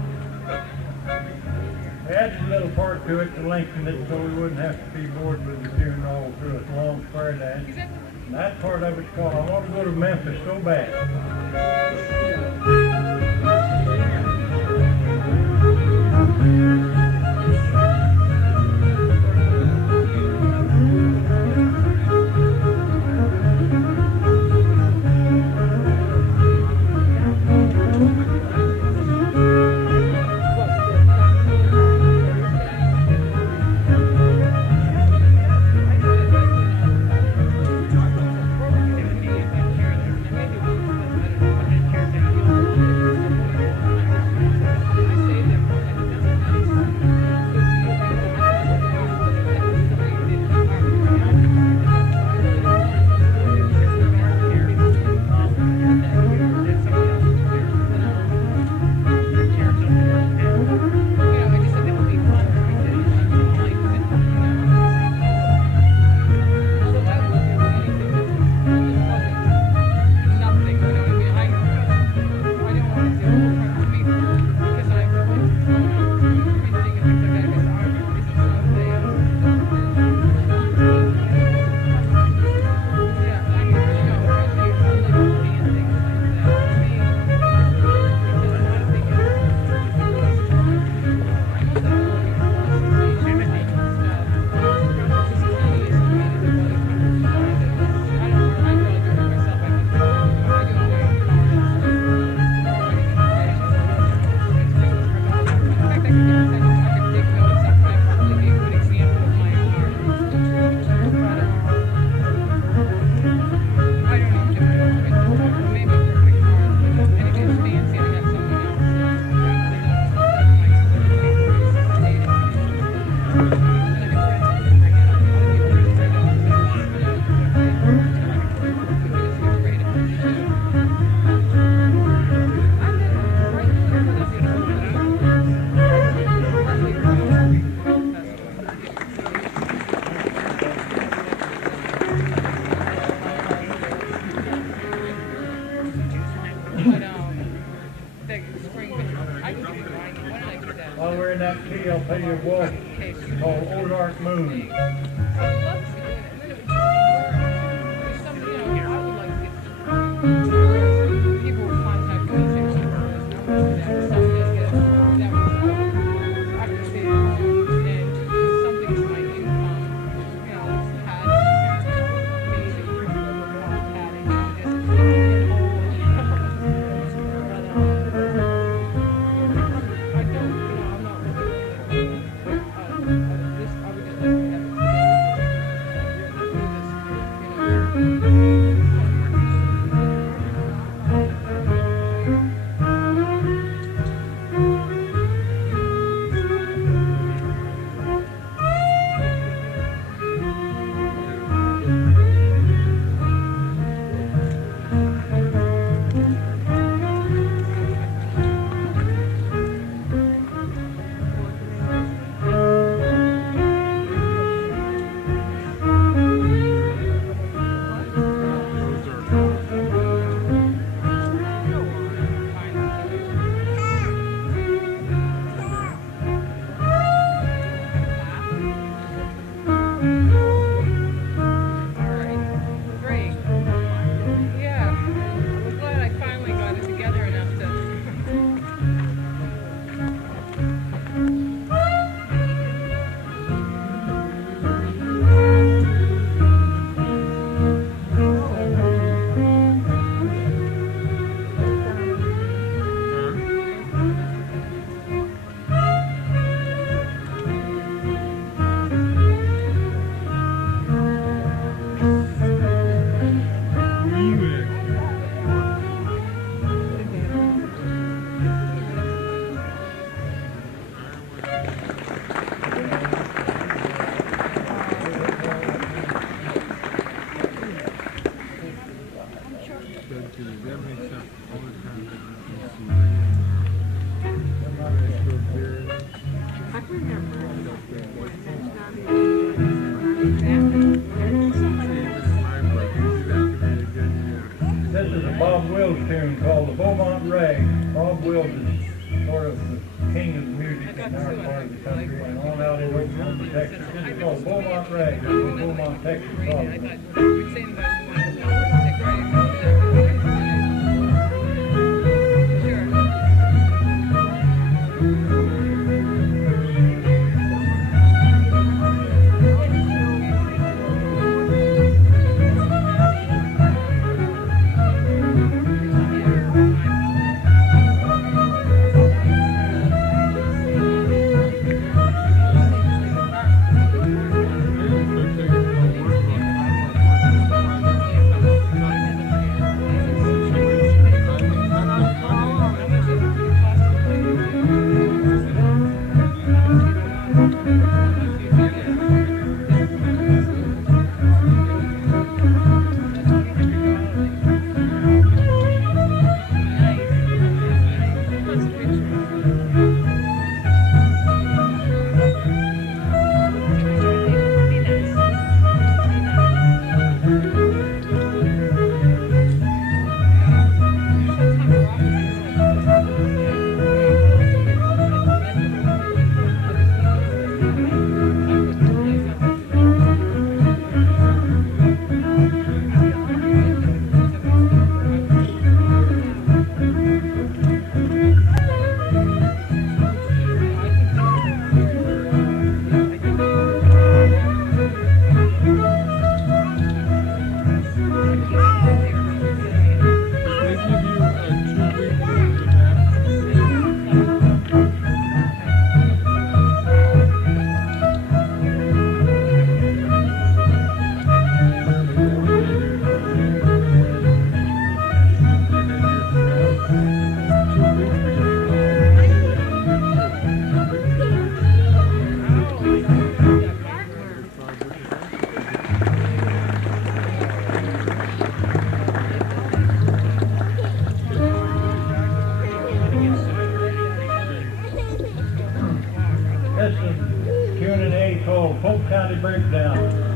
We added a little part to it to lengthen it so we wouldn't have to be bored with the tune all through it. Long square dance. And that part of it's called I Want to Go to Memphis So Bad. While we're in that key, I'll play you a waltz called Ozarks Moon. king of the music in our part of the country, and on out in Oklahoma, Texas. It's called Beaumont Rag, Beaumont, Texas. Breakdown.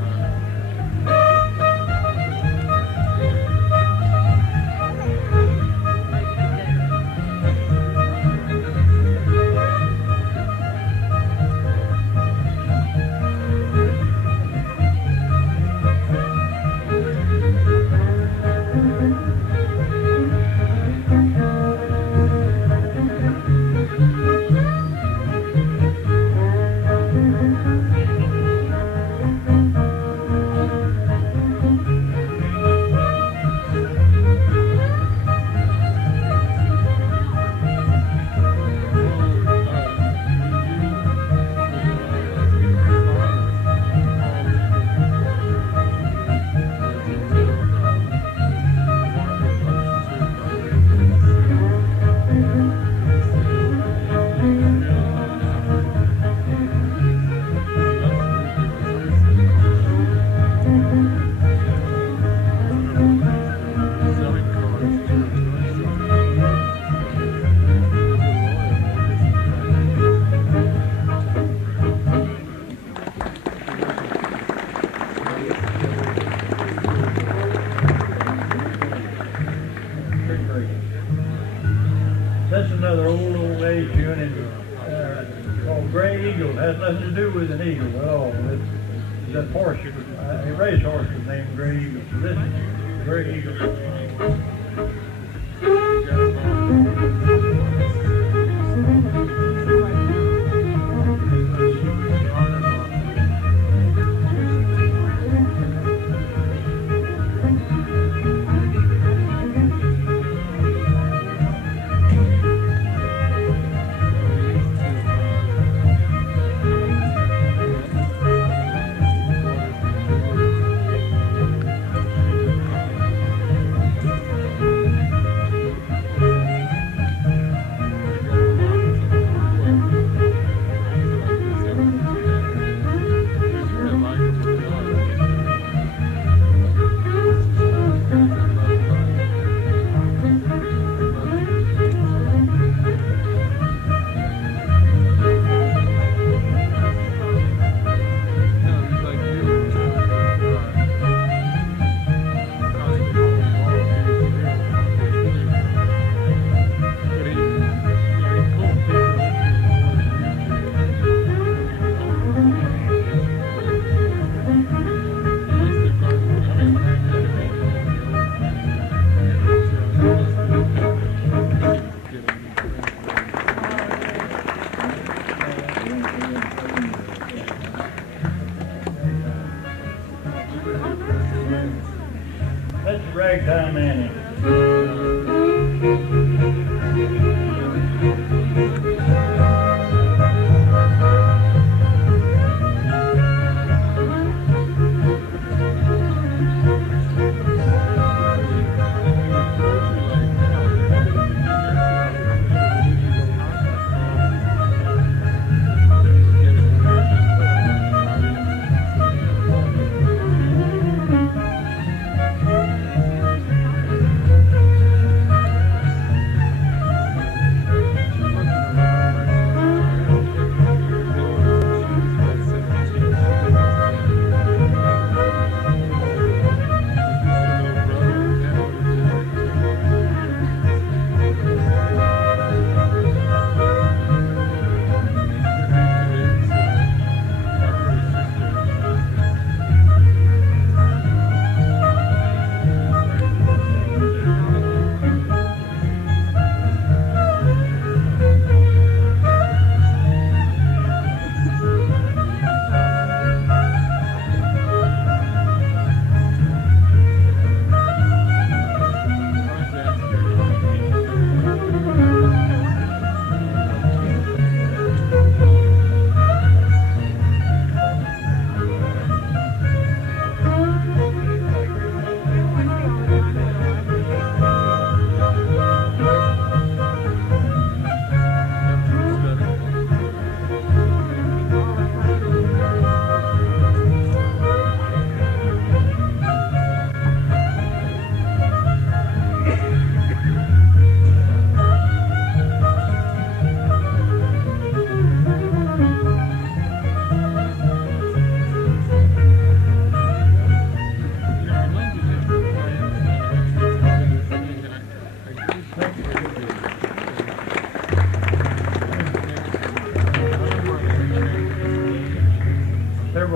That's another old age tune called Gray Eagle. It has nothing to do with an eagle at all. It's a horse, a racehorse was named Gray Eagle. So this is Gray Eagle.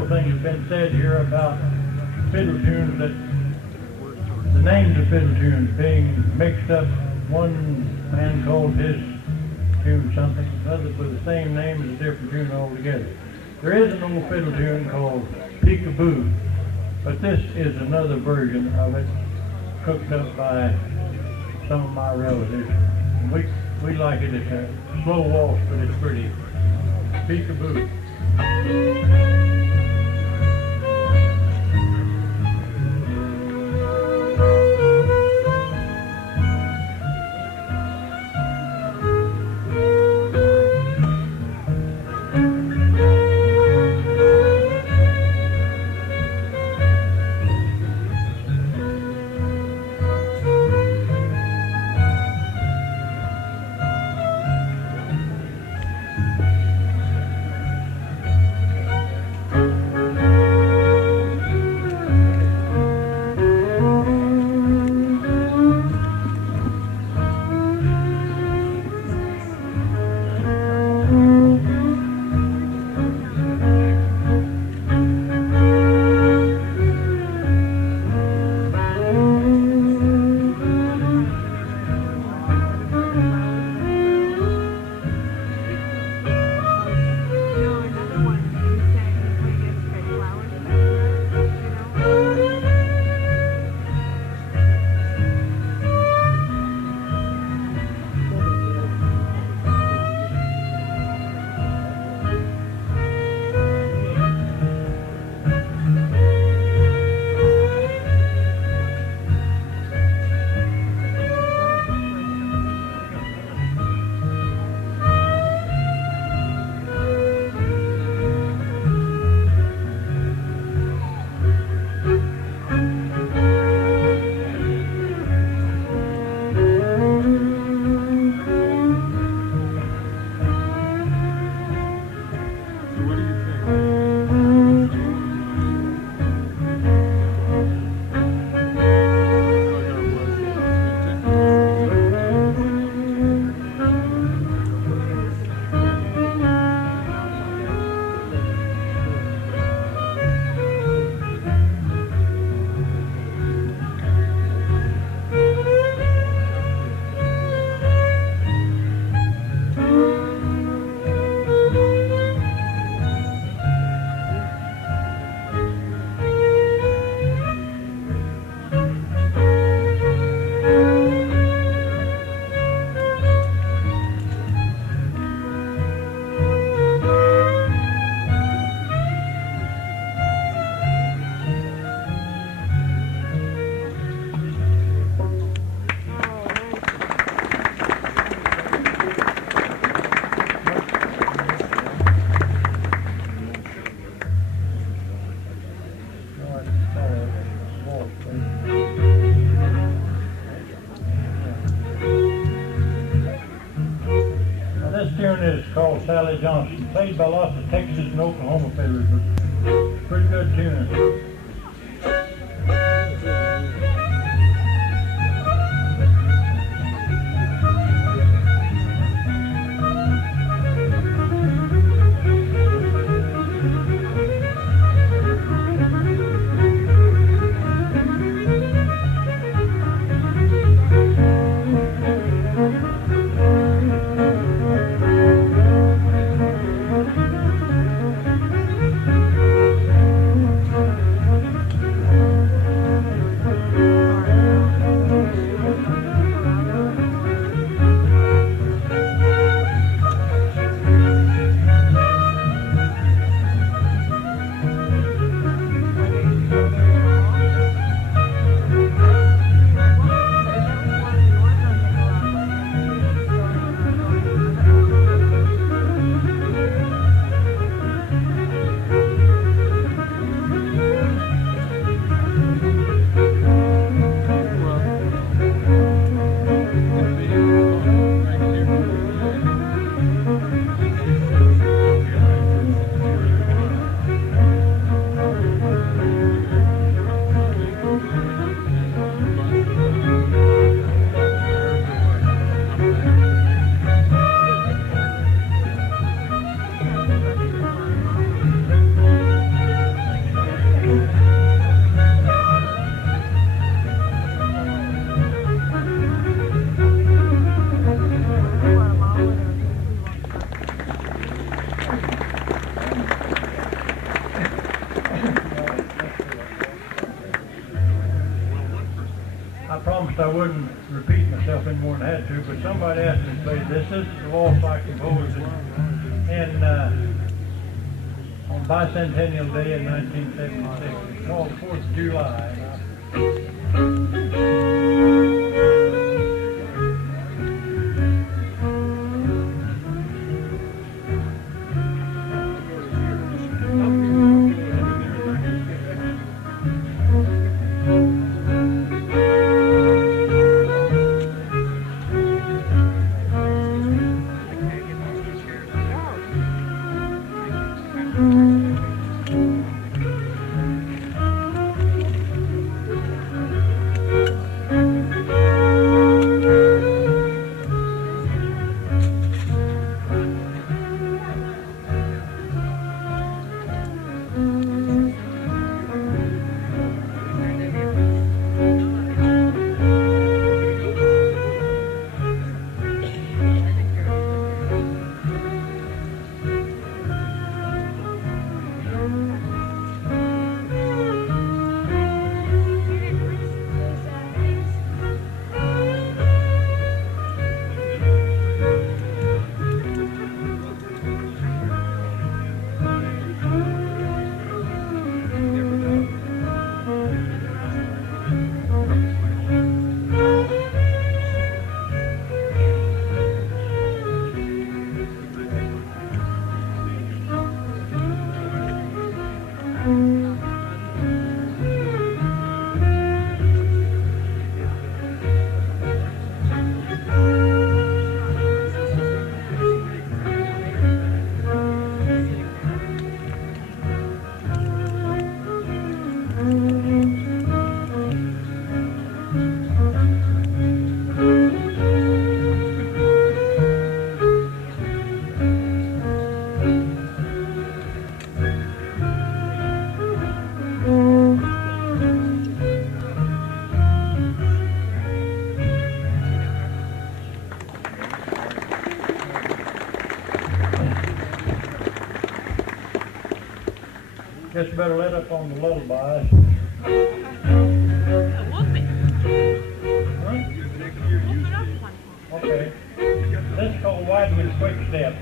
several things have been said here about fiddle tunes, that the names of fiddle tunes being mixed up. One man called his tune something, another with the same name as a different tune altogether. There is an old fiddle tune called Peekaboo, but this is another version of it, cooked up by some of my relatives. And we like it. It's a slow waltz, but it's pretty. Peekaboo. Called Sally Johnson, played by lots of Texas and Oklahoma fiddlers, but pretty good tune. I wouldn't repeat myself any more than I had to, but somebody asked me to play this. This is the waltz I composed in on Bicentennial Day in 1976. It's called 4th of July. Guess you better let up on the lullabies. Huh? Okay. This is called Wideman's Quick Step.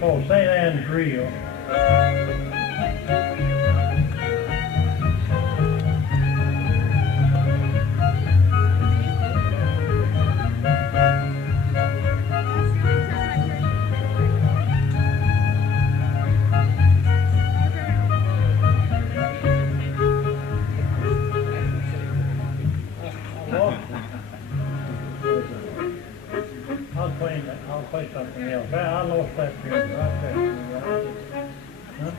called St. Anne's Reel. I'll play something else. I lost that tune right there. Huh?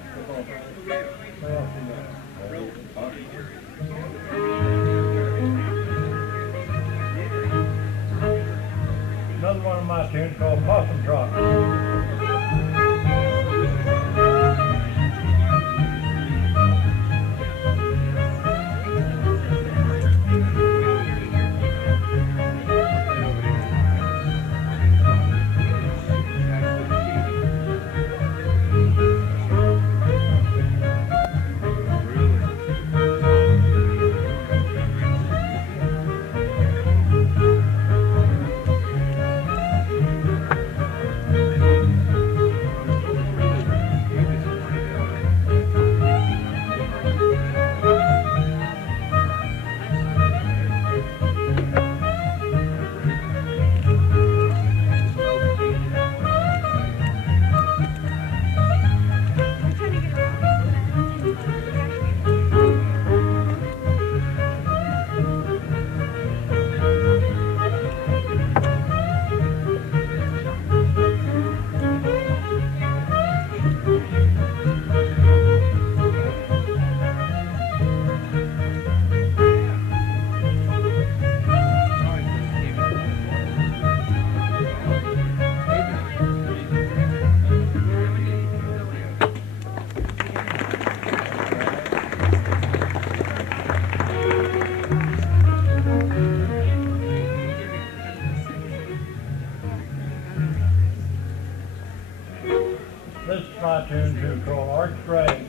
Another one of my tunes called Possum Trot. my tune too, called Arch Drag.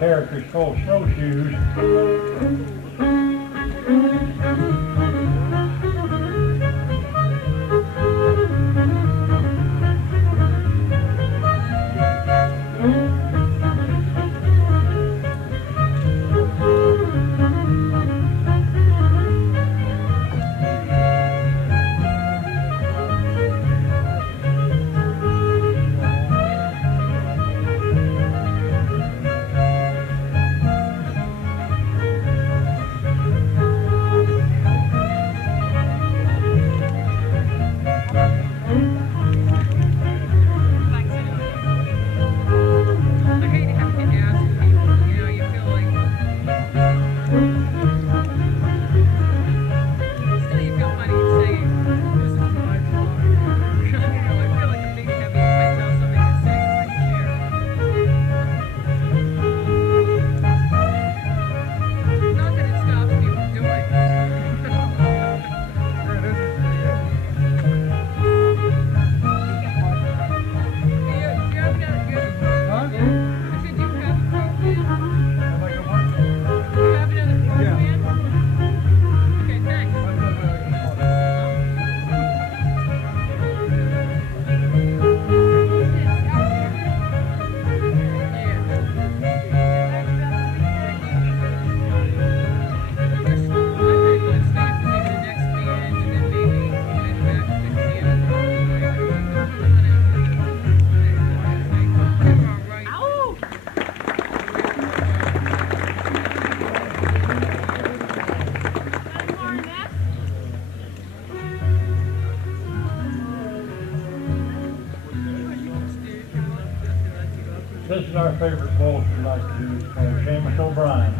Characters called snowshoes. This is our favorite waltz we like to do. It's called Seamus O'Brien.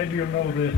Maybe you'll know this.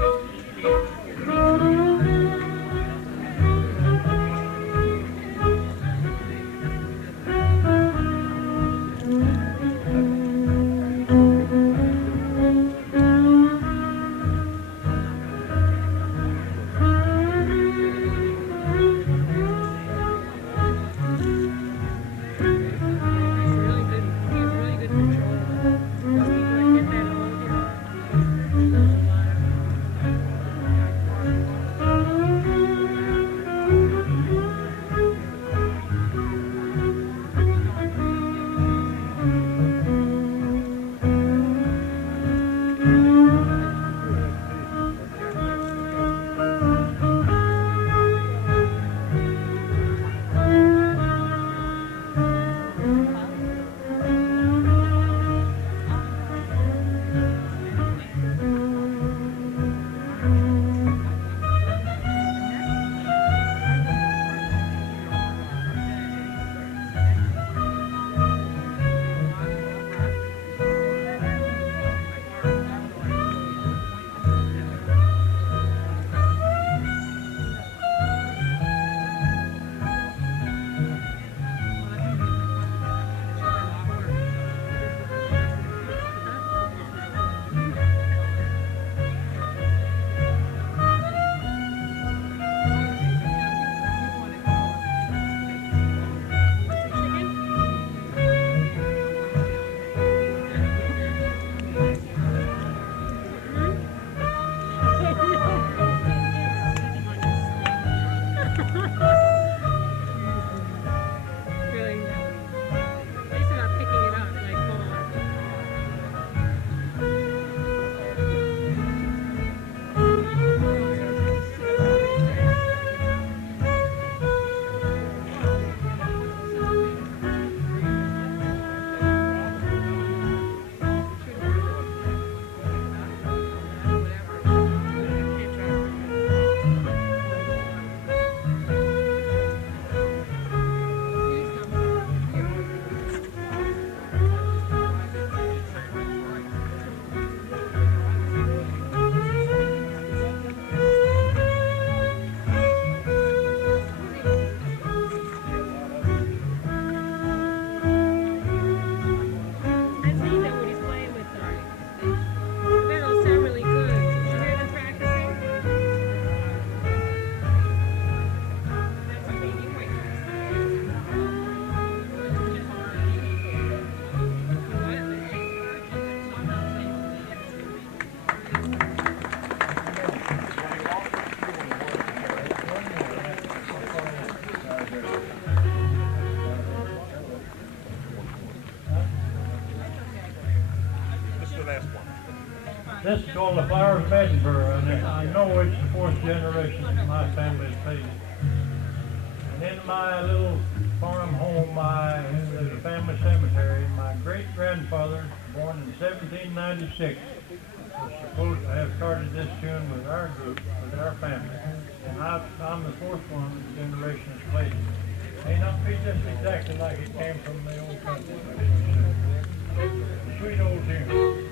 This is called the Flowers of Edinburgh, and I know it's the fourth generation that my family has paid. And in my little farm home, there's a family cemetery. My great-grandfather, born in 1796, was supposed to have started this tune with our group, with our family. And I'm the fourth one generation that's played it. May not be just exactly like it came from the old country. Sweet old tune.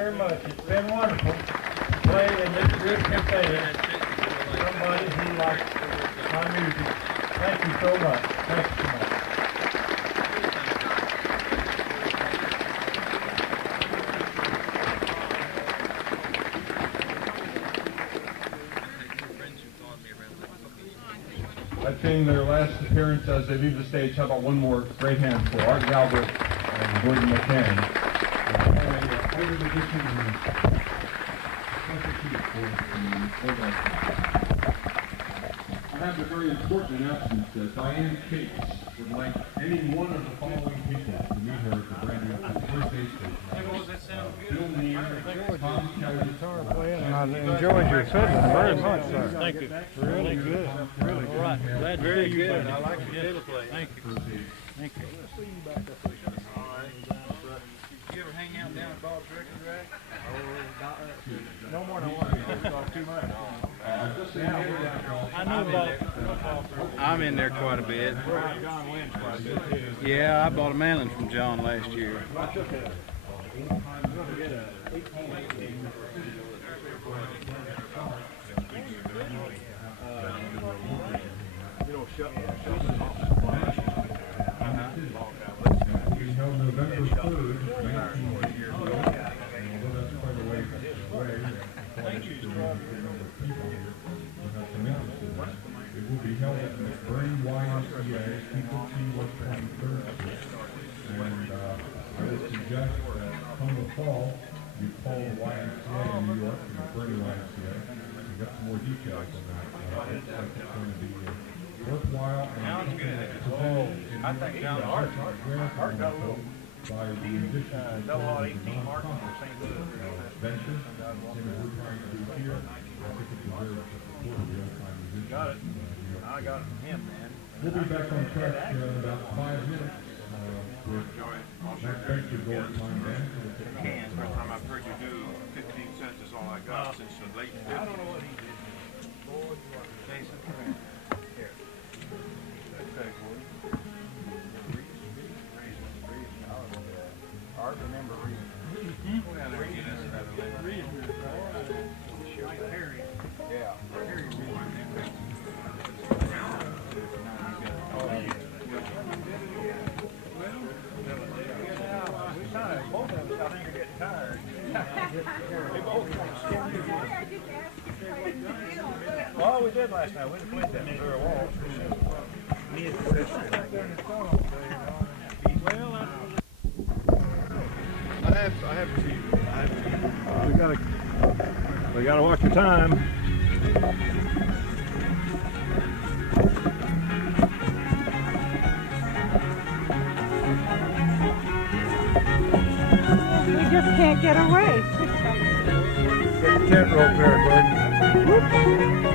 very much. It's been wonderful playing in this good cafe. Somebody who likes my music. Thank you so much. Thank you so much. That being their last appearance as they leave the stage, how about one more great hand for Art Galbraith and Gordon McCann. I have a very important announcement. Diane Cates would like any one of the following people to meet her at the Brandywine Festival. Bill Neal, Tom Kelly, I enjoyed your fiddling very much, sir. Thank you. Really good. Really good. All right. Glad to Very see you good. back. I like your fiddle play. Thank you. Thank you. You ever hang out down at Bob's Record Rack? No more than one. It's too much. I know about I'm in there quite a bit. John wins quite a bit too. Yeah, I bought a mandolin from John last year. held November 3rd, 19 years ago. Although that's quite a way away, it will be held at the Brandywine Festival, people see what's 23rd. And I would suggest that come the fall, you call the YMCA in New York and the Brandywine YMCA and get some more details on that. It's going to be worthwhile. And I think down Art got a little by the musicians double 18 mark on St. Louis venture, and we're trying to do here. I think it deserves the support of the old-time musicians. Got it. I got it from him, man. We'll be back on track in about 5 minutes with Max Bencher's old-time band. First time I've heard you do 15 cents is all I got since the late 50s. I don't know what he did. Jason, come here. Here. Okay, Gordon. Art, remember reason. Go down there and get us another reason. Yeah. Both of us, I think, are getting tired. They both well, we did last night. We didn't play that Missouri Waltz. Me and the sister. Well, I have to. We gotta watch your time. We just can't get away. get the tent rope there, Gordon. Huh?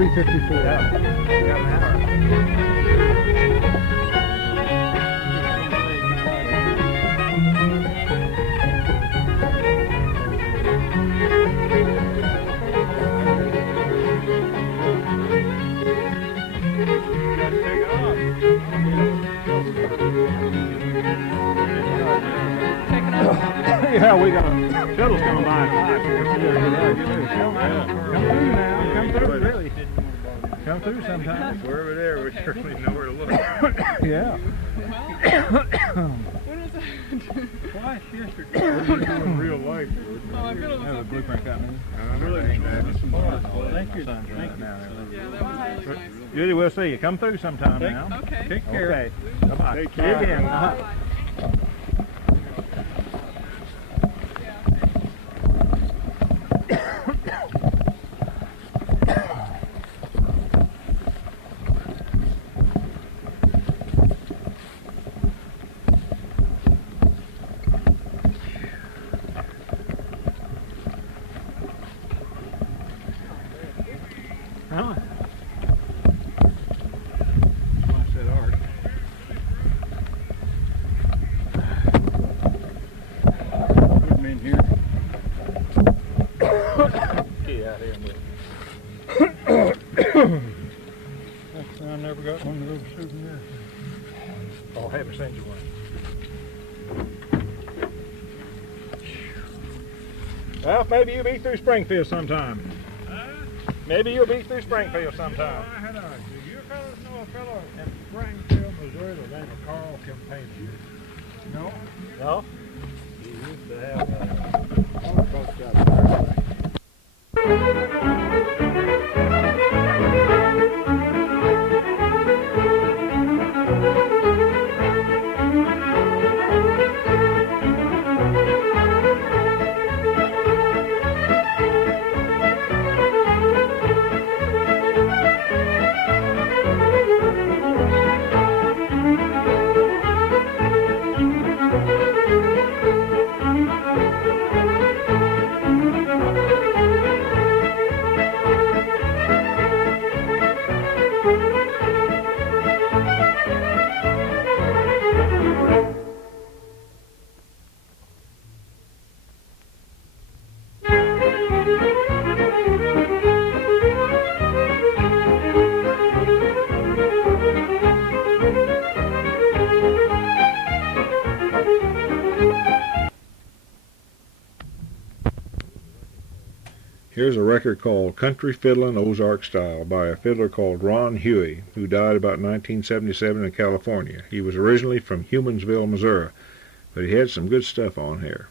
354. Yeah. You got an hour. Yeah, we got a shuttle's coming by at 5. Come through now. Come through, really. Come through sometimes. We're over there. We certainly know where to look. Yeah. What is it? Twice yesterday. In real life. Oh, I feel it was Have a blueprint company. Really? Thank you. Yeah, that was really nice. Judy, we'll see you. Come through sometime now. Okay. Take care. Okay. Bye-bye. Take care. See you again. One of those souvenirs. I'll have her send you one. Well, maybe you'll be through Springfield sometime. Maybe you'll be through Springfield sometime. Do you fellas know a fellow in Springfield, Missouri, the name of Carl Campagna? No? No? He used to have all folks out there. Here's a record called Country Fiddlin' Ozark Style by a fiddler called Ron Huey, who died about 1977 in California. He was originally from Humansville, Missouri, but he had some good stuff on here.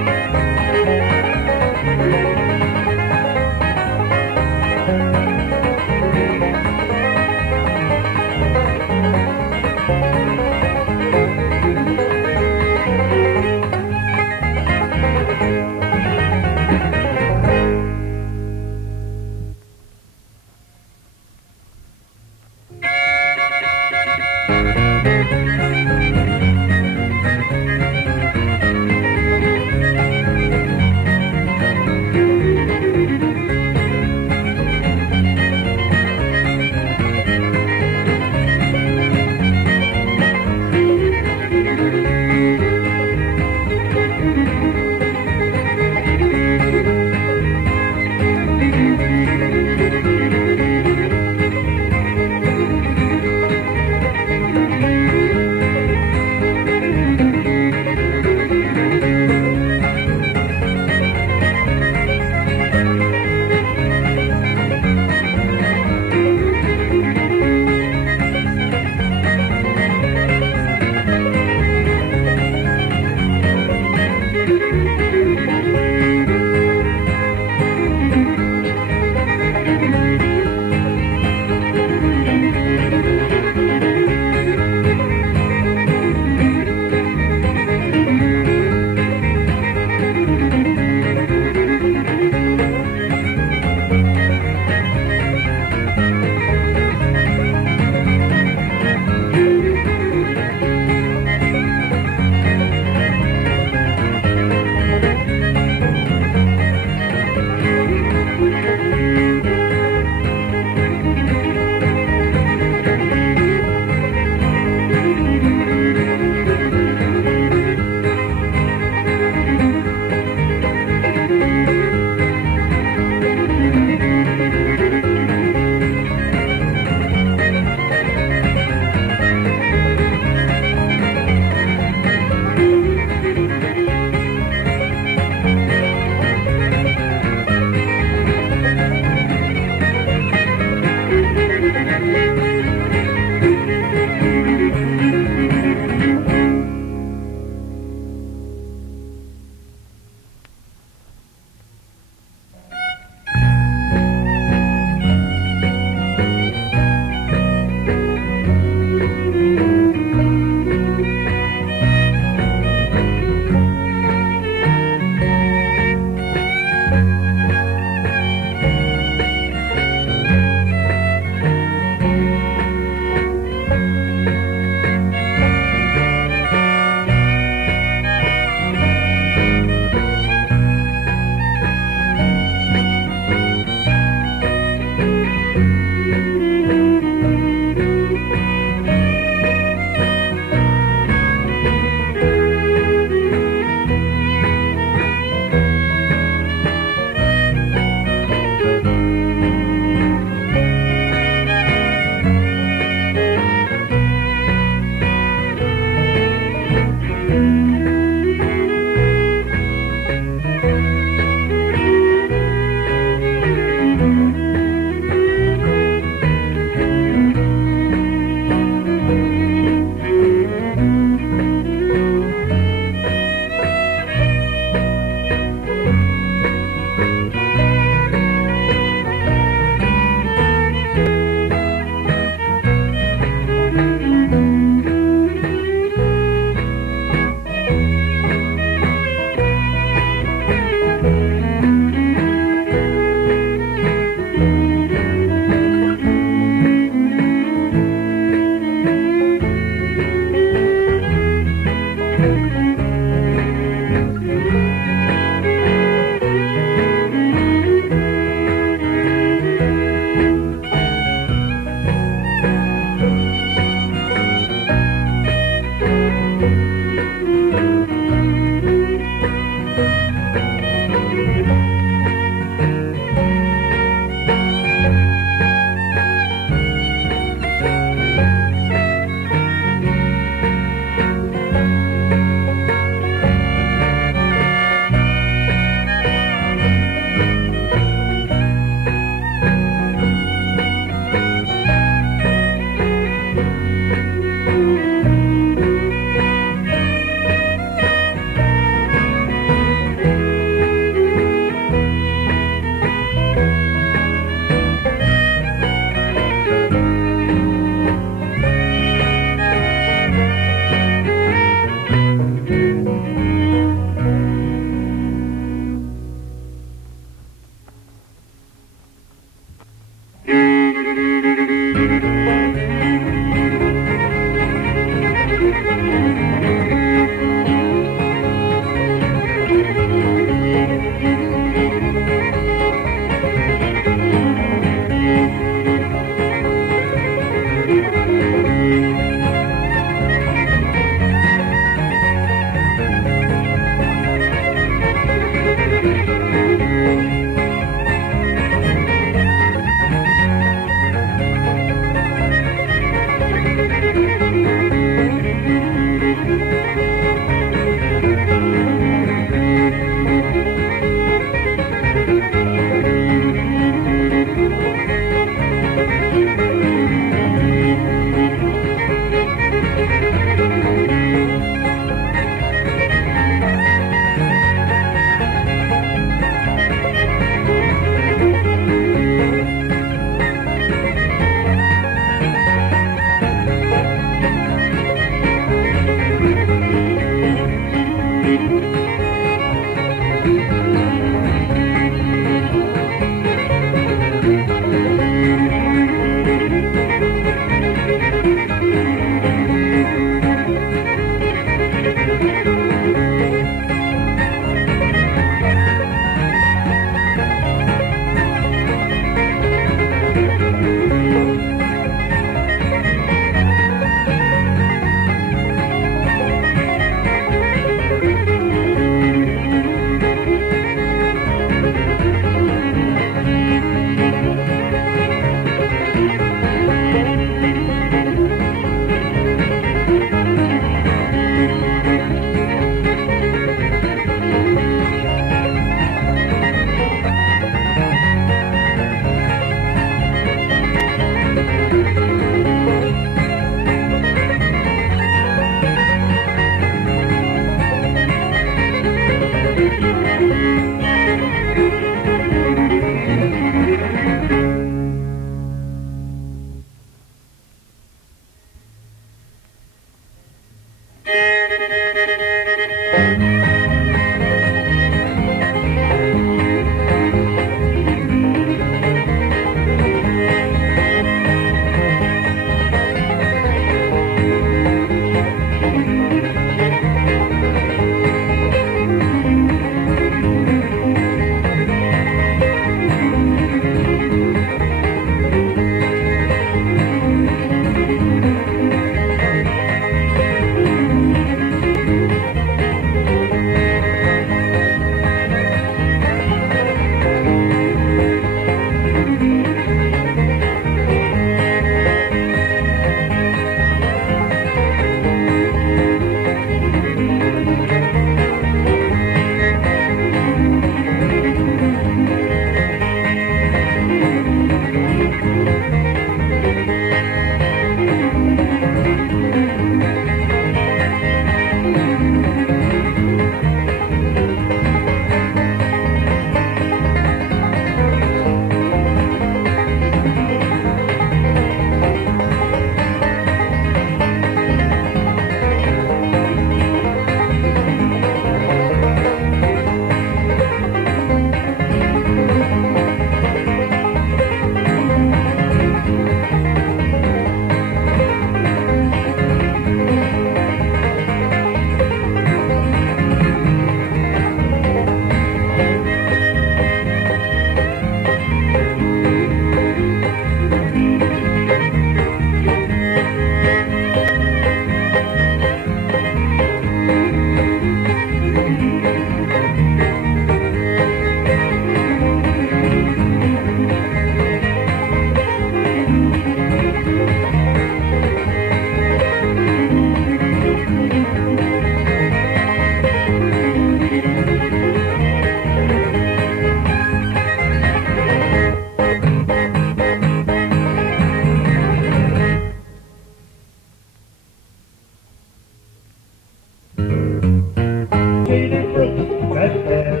right there.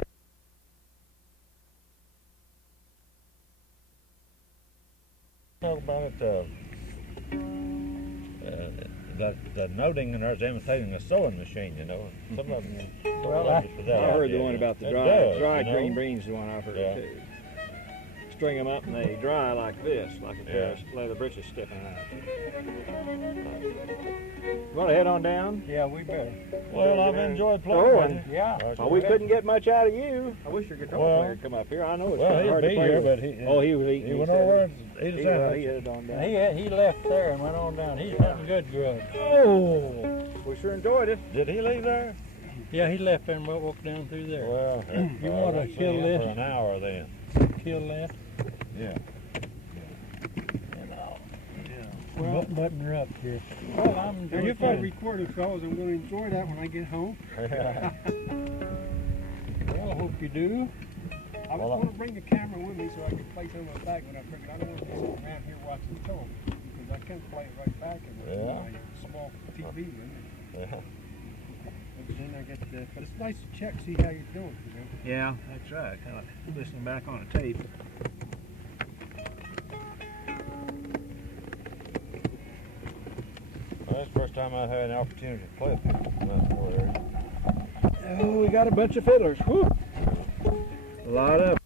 Talk about it, the noting and there's imitating a sewing machine, you know. Some of them. Well, I heard the one about the dry green beans, the one I've heard too. String them up and they dry like this, like a pair of leather breeches sticking out. Want to head on down? Yeah, we better. Well, I've enjoyed playing with you. Yeah. Well, we couldn't get much out of you. I wish your guitar player would come up here. I know it's kind of hard to play here, with. But he was eating. He went over and ate his sandwich. He headed on down. He left there and went on down. He's hunting good grub. Oh, we sure enjoyed it. Did he leave there? Yeah, he left there and walked down through there. Well, you want to kill this? For an hour then. Kill that? Yeah. Well, button her up here. Well, I'm now if I record it, fellas, I'm going to enjoy that when I get home. Well, I hope you do. I was going to bring the camera with me so I could play some of it back, but I figured I don't want to be sitting around here watching the film because I can't play it right back in my small TV room. Yeah. But then I get the, but it's nice to check, see how you're doing. You know? Yeah, that's right. Kind of listening back on a tape. Well, that's the first time I've had an opportunity to play it. Oh, we got a bunch of fiddlers. Whew. A lot of